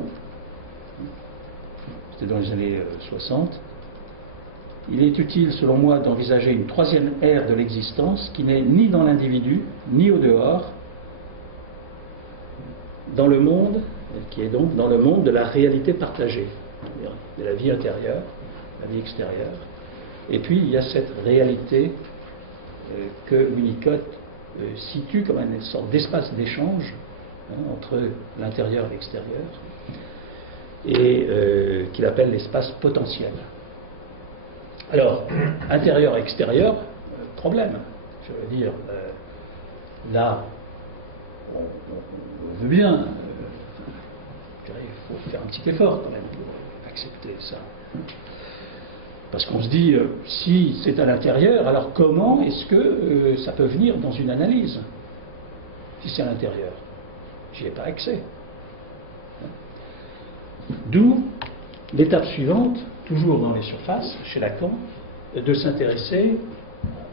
C'était dans les années 60. Il est utile, selon moi, d'envisager une troisième ère de l'existence qui n'est ni dans l'individu, ni au dehors, dans le monde, qui est donc dans le monde de la réalité partagée, de la vie intérieure, la vie extérieure. Et puis, il y a cette réalité que Winnicott situe comme une sorte d'espace d'échange hein, entre l'intérieur et l'extérieur, et qu'il appelle l'espace potentiel. Alors, intérieur-extérieur, problème. Je veux dire, là, on veut bien, il faut faire un petit effort quand même pour accepter ça. Parce qu'on se dit, si c'est à l'intérieur, alors comment est-ce que ça peut venir dans une analyse? Si c'est à l'intérieur, j'y ai pas accès. D'où l'étape suivante, toujours dans les surfaces, chez Lacan, de s'intéresser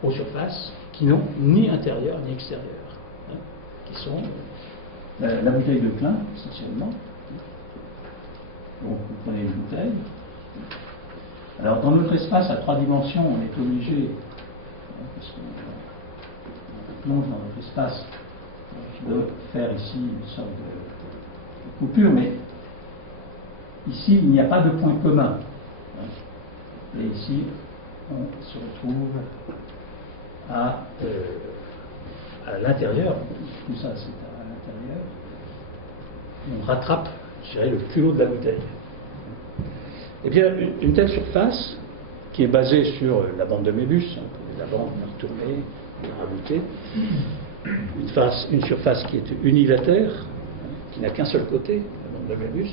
aux surfaces qui n'ont ni intérieur ni extérieur, hein, qui sont la bouteille de plein, essentiellement. Donc, vous prenez une bouteille. Alors, dans notre espace à 3 dimensions, on est obligé, parce qu'on plonge dans notre espace, de faire ici une sorte de coupure, mais ici, il n'y a pas de point commun. Et ici, on se retrouve à l'intérieur. Tout ça, c'est à l'intérieur. On rattrape, je dirais, le culot de la bouteille. Eh bien, une telle surface, qui est basé sur la bande de Möbius, la bande retournée, raboutée, une surface qui est unilatère, qui n'a qu'un seul côté, la bande de Möbius.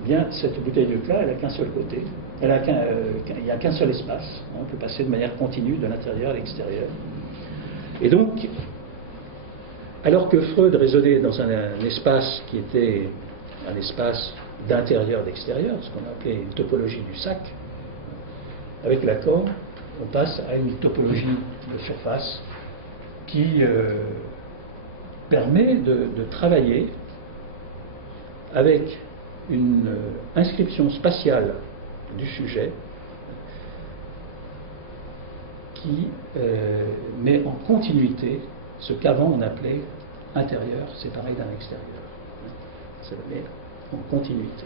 Eh bien, cette bouteille de cas, elle n'a qu'un seul côté, il n'y a qu'un seul espace, on peut passer de manière continue de l'intérieur à l'extérieur. Et donc, alors que Freud raisonnait dans un espace qui était un espace d'intérieur-d'extérieur, ce qu'on appelait une topologie du sac, avec Lacan, on passe à une topologie de surface qui permet de travailler avec une inscription spatiale du sujet qui met en continuité ce qu'avant on appelait intérieur séparé d'un extérieur. Ça le met en continuité.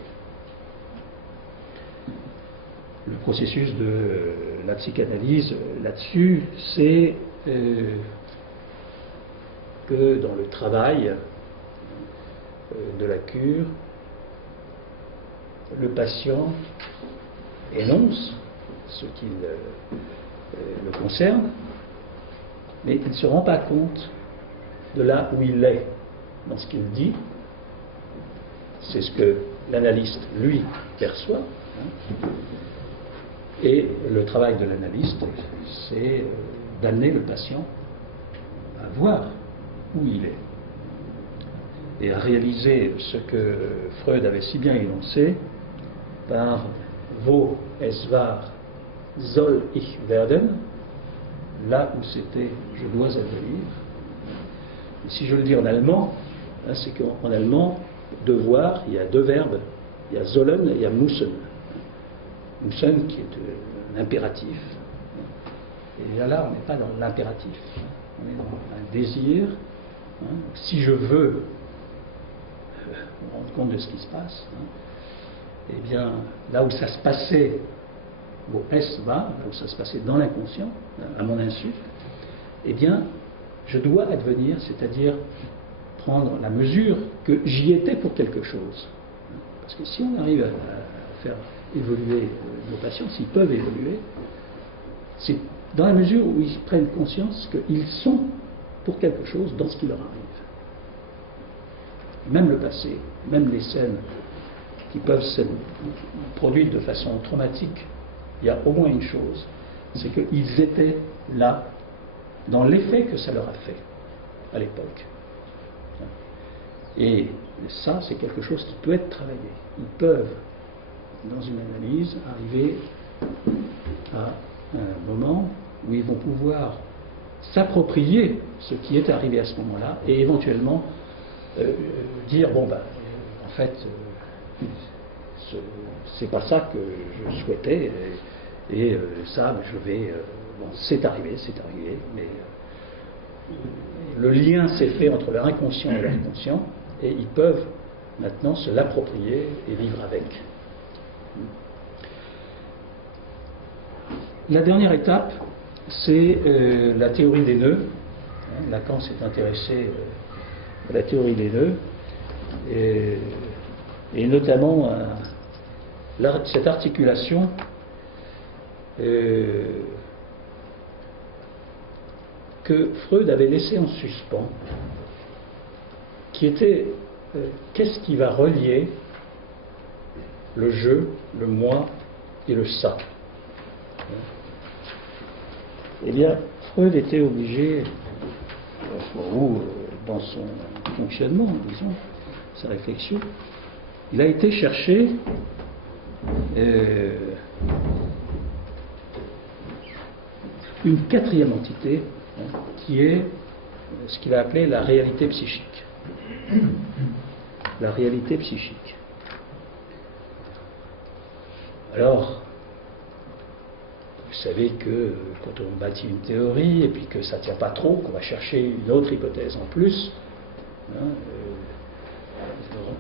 Le processus de la psychanalyse là-dessus, c'est que dans le travail de la cure, le patient énonce ce qui le concerne, mais il ne se rend pas compte de là où il est dans ce qu'il dit. C'est ce que l'analyste, lui, perçoit. Et le travail de l'analyste, c'est d'amener le patient à voir où il est et à réaliser ce que Freud avait si bien énoncé par wo es war, soll ich werden, là où c'était, je dois advenir. Et si je le dis en allemand, c'est qu'en allemand, devoir, il y a deux verbes, il y a sollen et il y a müssen. Müssen qui est l'impératif. Et là, on n'est pas dans l'impératif, on est dans un désir. Si je veux me rendre compte de ce qui se passe, eh bien, là où ça se passait au S-va, là où ça se passait dans l'inconscient, à mon insu, eh bien, je dois advenir, c'est-à-dire prendre la mesure que j'y étais pour quelque chose. Parce que si on arrive à faire évoluer nos patients, s'ils peuvent évoluer, c'est dans la mesure où ils prennent conscience qu'ils sont pour quelque chose dans ce qui leur arrive. Même le passé, même les scènes qui peuvent se produire de façon traumatique, il y a au moins une chose, c'est qu'ils étaient là dans l'effet que ça leur a fait à l'époque. Et ça, c'est quelque chose qui peut être travaillé. Ils peuvent, dans une analyse, arriver à un moment où ils vont pouvoir s'approprier ce qui est arrivé à ce moment-là et éventuellement dire, bon ben, en fait, c'est pas ça que je souhaitais, et ça, je vais... bon, c'est arrivé, mais le lien s'est fait entre leur inconscient et leur conscient, et ils peuvent maintenant se l'approprier et vivre avec. La dernière étape, c'est la théorie des nœuds. Lacan s'est intéressé à la théorie des nœuds, et notamment à cette articulation que Freud avait laissée en suspens, qui était qu'est-ce qui va relier le je, le moi et le ça. Eh bien, Freud était obligé, ou dans son fonctionnement, disons, sa réflexion, il a été chercher une quatrième entité, qui est ce qu'il a appelé la réalité psychique. La réalité psychique. Alors, vous savez que quand on bâtit une théorie et puis que ça ne tient pas trop, qu'on va chercher une autre hypothèse en plus,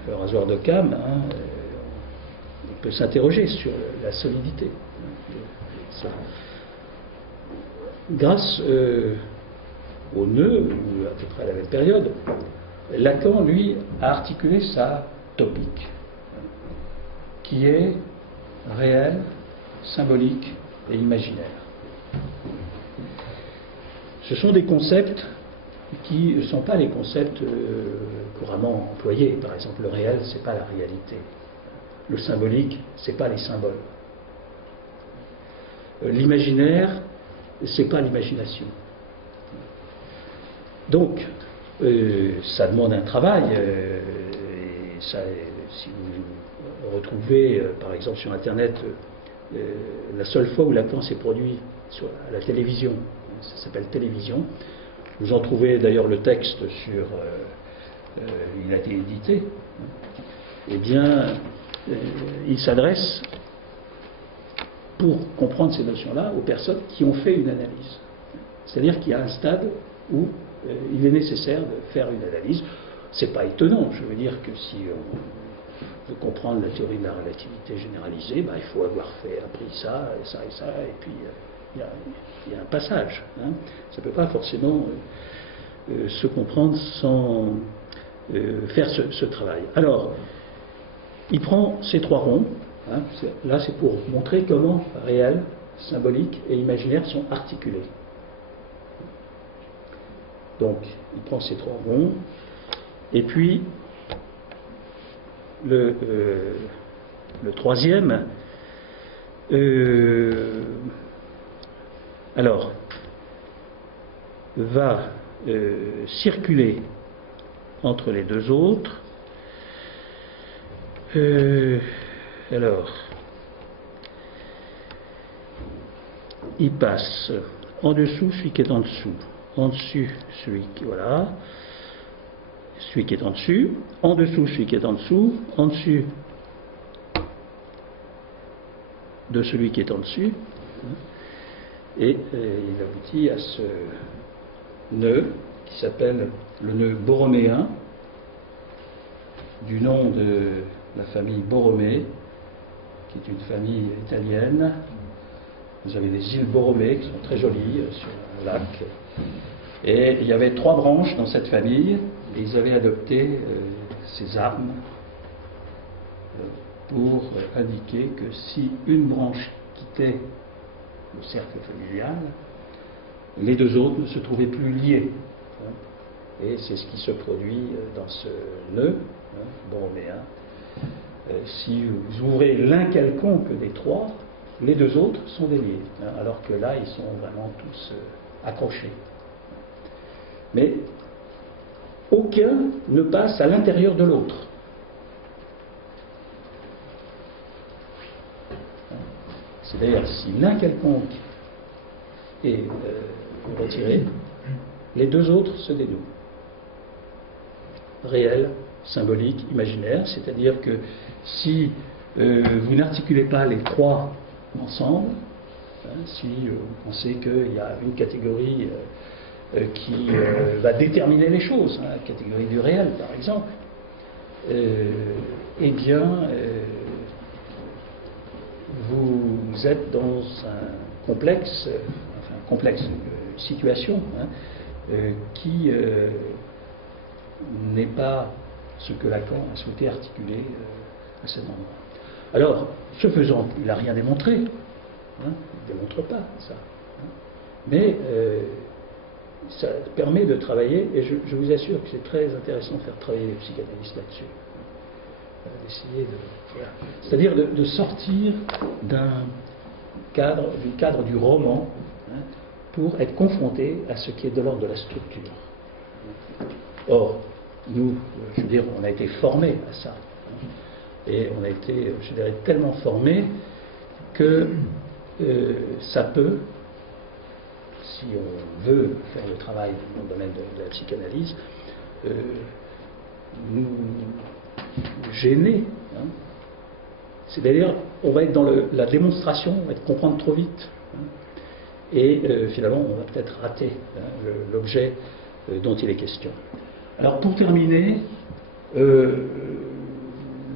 le rasoir d'Occam, on peut s'interroger sur la solidité. Grâce au nœud, ou à peu près à la même période, Lacan, lui, a articulé sa topique, qui est réelle, symbolique et imaginaire. Ce sont des concepts qui ne sont pas les concepts couramment employés. Par exemple, le réel, ce n'est pas la réalité. Le symbolique, ce n'est pas les symboles. L'imaginaire, ce n'est pas l'imagination. Donc, ça demande un travail. Si vous retrouvez, par exemple, sur Internet, la seule fois où Lacan s'est produit à la télévision, ça s'appelle Télévision. Vous en trouvez d'ailleurs le texte sur... il a été édité. Eh bien, il s'adresse, pour comprendre ces notions-là, aux personnes qui ont fait une analyse. C'est-à-dire qu'il y a un stade où il est nécessaire de faire une analyse. C'est pas étonnant, je veux dire que si on veut comprendre la théorie de la relativité généralisée, ben, il faut avoir appris ça, et ça, et ça, et puis il y a un passage. Hein. Ça ne peut pas forcément se comprendre sans faire ce travail. Alors, il prend ces trois ronds. Hein, là, c'est pour montrer comment réel, symbolique et imaginaire sont articulés. Donc, il prend ces trois ronds. Et puis, le troisième, alors, va circuler entre les deux autres. Alors, il passe en dessous celui qui est en dessous, en dessus celui qui, voilà, celui qui est en dessus, en dessous celui qui est en dessous, en dessus de celui qui est en dessus, et il aboutit à ce nœud qui s'appelle le nœud borroméen, du nom de la famille Borromée, qui est une famille italienne. Vous avez des îles Borromée qui sont très jolies sur un lac. Et il y avait trois branches dans cette famille, et ils avaient adopté ces armes pour indiquer que si une branche quittait le cercle familial, les deux autres ne se trouvaient plus liés. Et c'est ce qui se produit dans ce nœud borroméen. Si vous ouvrez l'un quelconque des trois, les deux autres sont déliés, alors que là, ils sont vraiment tous accrochés. Mais aucun ne passe à l'intérieur de l'autre. C'est-à-dire, si l'un quelconque est retiré, les deux autres se dénouent. Réel, symbolique, imaginaire, c'est-à-dire que si vous n'articulez pas les trois ensemble, si vous pensez qu'il y a une catégorie qui va déterminer les choses, la catégorie du réel par exemple, eh bien vous êtes dans un complexe, une situation qui n'est pas ce que Lacan a souhaité articuler à cet endroit. Alors, ce faisant, il n'a rien démontré, il ne démontre pas ça, mais ça permet de travailler, et je vous assure que c'est très intéressant de faire travailler les psychanalystes là-dessus, d'essayer de... Voilà. C'est-à-dire de sortir du cadre du roman, pour être confronté à ce qui est de l'ordre de la structure. Or, nous, je veux dire, on a été formés à ça. Et on a été, je dirais, tellement formés que ça peut, si on veut faire le travail dans le domaine de la psychanalyse, nous gêner. C'est-à-dire, on va être dans la démonstration, on va être comprendre trop vite. Et finalement, on va peut-être rater l'objet dont il est question. Alors, pour terminer,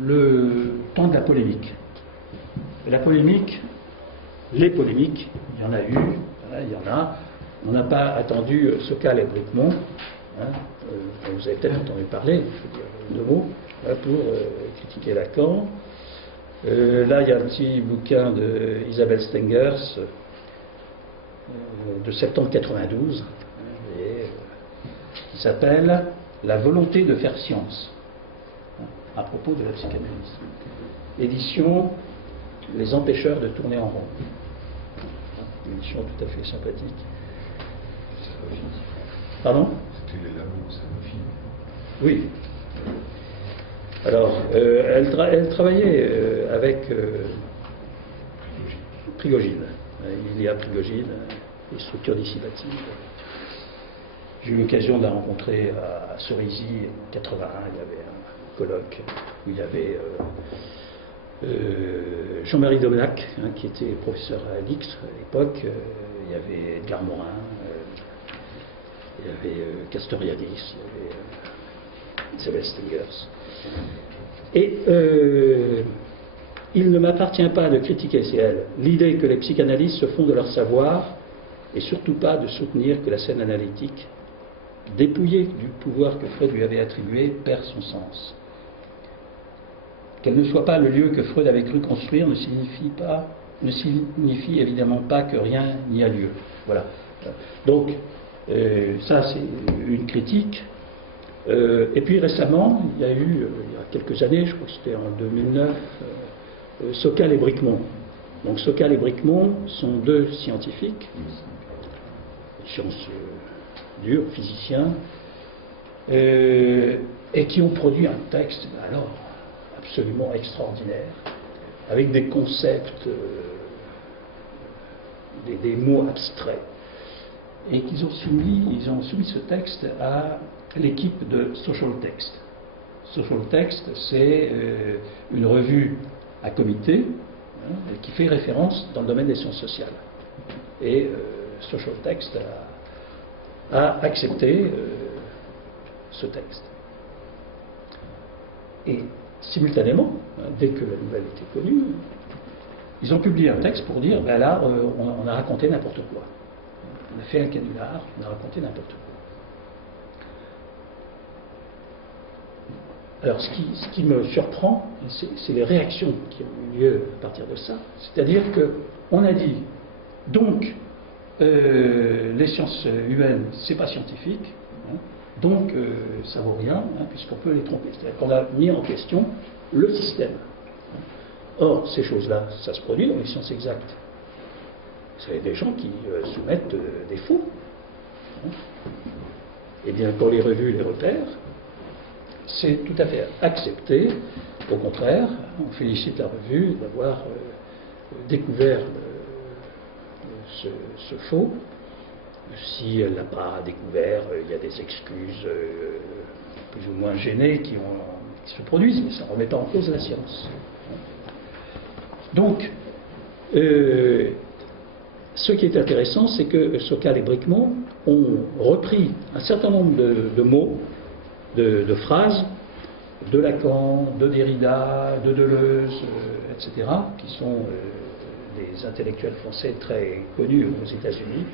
le temps de la polémique. La polémique, les polémiques, il y en a eu, il y en a. On n'a pas attendu Sokal et Bricmont, dont vous avez peut-être entendu parler, je veux dire deux mots, pour critiquer Lacan. Là, il y a un petit bouquin d'Isabelle Stengers, de septembre 92, qui s'appelle La volonté de faire science, à propos de la psychanalyse. Édition Les empêcheurs de tourner en rond. Une édition tout à fait sympathique. Pardon? C'était les labos Sanofi. Oui. Alors, elle travaillait avec Prigogine. Il y a Prigogine, les structures dissipatives. J'ai eu l'occasion de la rencontrer à Cerisy en 81. Il y avait un colloque où il y avait Jean-Marie Domenac, qui était professeur à l'IX à l'époque. Il y avait Edgar Morin, il y avait Castoriadis, il y avait Isabelle Stengers. Et il ne m'appartient pas de critiquer, c'est elle, l'idée que les psychanalystes se font de leur savoir, et surtout pas de soutenir que la scène analytique, dépouillée du pouvoir que Freud lui avait attribué, perd son sens. Qu'elle ne soit pas le lieu que Freud avait cru construire ne signifie évidemment pas que rien n'y a lieu. Voilà. Donc, ça c'est une critique. Et puis récemment, il y a eu, il y a quelques années, je crois que c'était en 2009, Sokal et Bricmont. Donc Sokal et Bricmont sont deux scientifiques, sciences dures, physiciens, et qui ont produit un texte, alors, absolument extraordinaire, avec des concepts, des mots abstraits, et qu'ils ont soumis ce texte à l'équipe de Social Text. Social Text, c'est une revue à comité qui fait référence dans le domaine des sciences sociales. Et Social Text a accepté ce texte. Et simultanément, dès que la nouvelle était connue, ils ont publié un texte pour dire, ben là, on a raconté n'importe quoi. On a fait un canular, on a raconté n'importe quoi. Alors, ce qui me surprend, c'est les réactions qui ont eu lieu à partir de ça. C'est-à-dire qu'on a dit, donc, les sciences humaines, c'est pas scientifique, donc ça vaut rien, puisqu'on peut les tromper. C'est-à-dire qu'on a mis en question le système. Or, ces choses-là, ça se produit dans les sciences exactes. Vous avez des gens qui soumettent des faux. Eh bien, quand les revues les repèrent, c'est tout à fait accepté. Au contraire, on félicite la revue d'avoir découvert ce faux. Si elle ne l'a pas découvert, il y a des excuses plus ou moins gênées qui se produisent, mais ça ne remet pas en cause la science. Donc, ce qui est intéressant, c'est que Sokal et Bricmont ont repris un certain nombre de mots, de phrases de Lacan, de Derrida, de Deleuze, etc., qui sont des intellectuels français très connus aux États-Unis,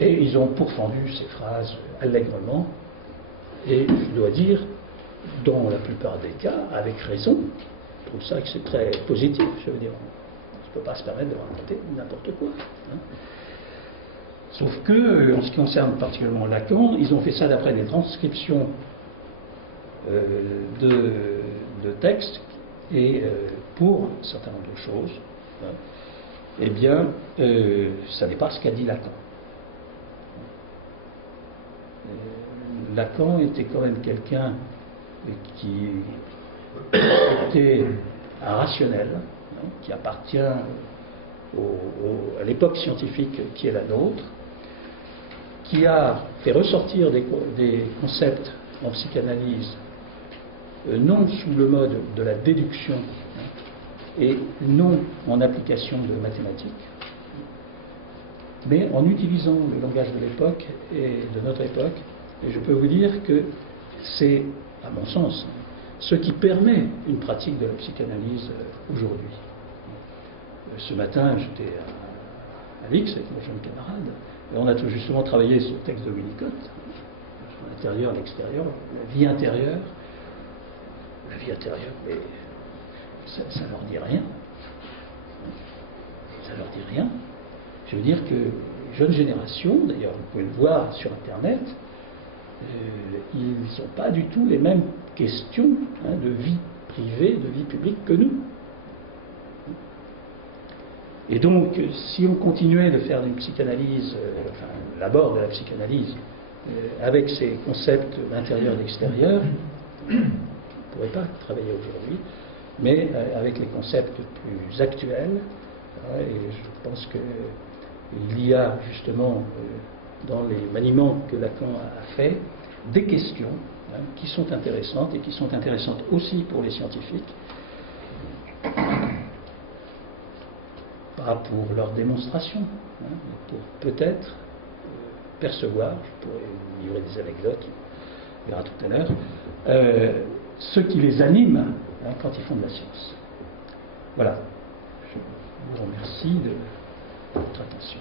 et ils ont pourfendu ces phrases allègrement, et je dois dire, dans la plupart des cas, avec raison. Je trouve ça que c'est très positif, je veux dire. On ne peut pas se permettre de raconter n'importe quoi. Sauf que, en ce qui concerne particulièrement Lacan, ils ont fait ça d'après des transcriptions de textes, et pour un certain nombre de choses, eh bien, ça n'est pas ce qu'a dit Lacan. Lacan était quand même quelqu'un qui était un rationnel, qui appartient à l'époque scientifique qui est la nôtre, qui a fait ressortir des concepts en psychanalyse non sous le mode de la déduction et non en application de mathématiques, mais en utilisant le langage de l'époque et de notre époque. Et je peux vous dire que c'est, à mon sens, ce qui permet une pratique de la psychanalyse aujourd'hui. Ce matin, j'étais à l'X avec mon jeune camarade, et on a tout justement travaillé sur le texte de Winnicott, sur l'intérieur, l'extérieur, la vie intérieure. La vie intérieure, mais ça leur dit rien. Ça leur dit rien. Je veux dire que jeune génération, d'ailleurs vous pouvez le voir sur Internet, ils n'ont pas du tout les mêmes questions de vie privée, de vie publique que nous. Et donc, si on continuait de faire une psychanalyse, l'abord de la psychanalyse, avec ces concepts d'intérieur et d'extérieur, on ne pourrait pas travailler aujourd'hui, mais avec les concepts plus actuels, et je pense qu'il y a justement dans les maniements que Lacan a fait, des questions qui sont intéressantes et qui sont intéressantes aussi pour les scientifiques, pas pour leur démonstration, mais pour peut-être percevoir, je pourrais vous livrer des anecdotes, on verra tout à l'heure, ce qui les anime quand ils font de la science. Voilà. Je vous remercie de votre attention.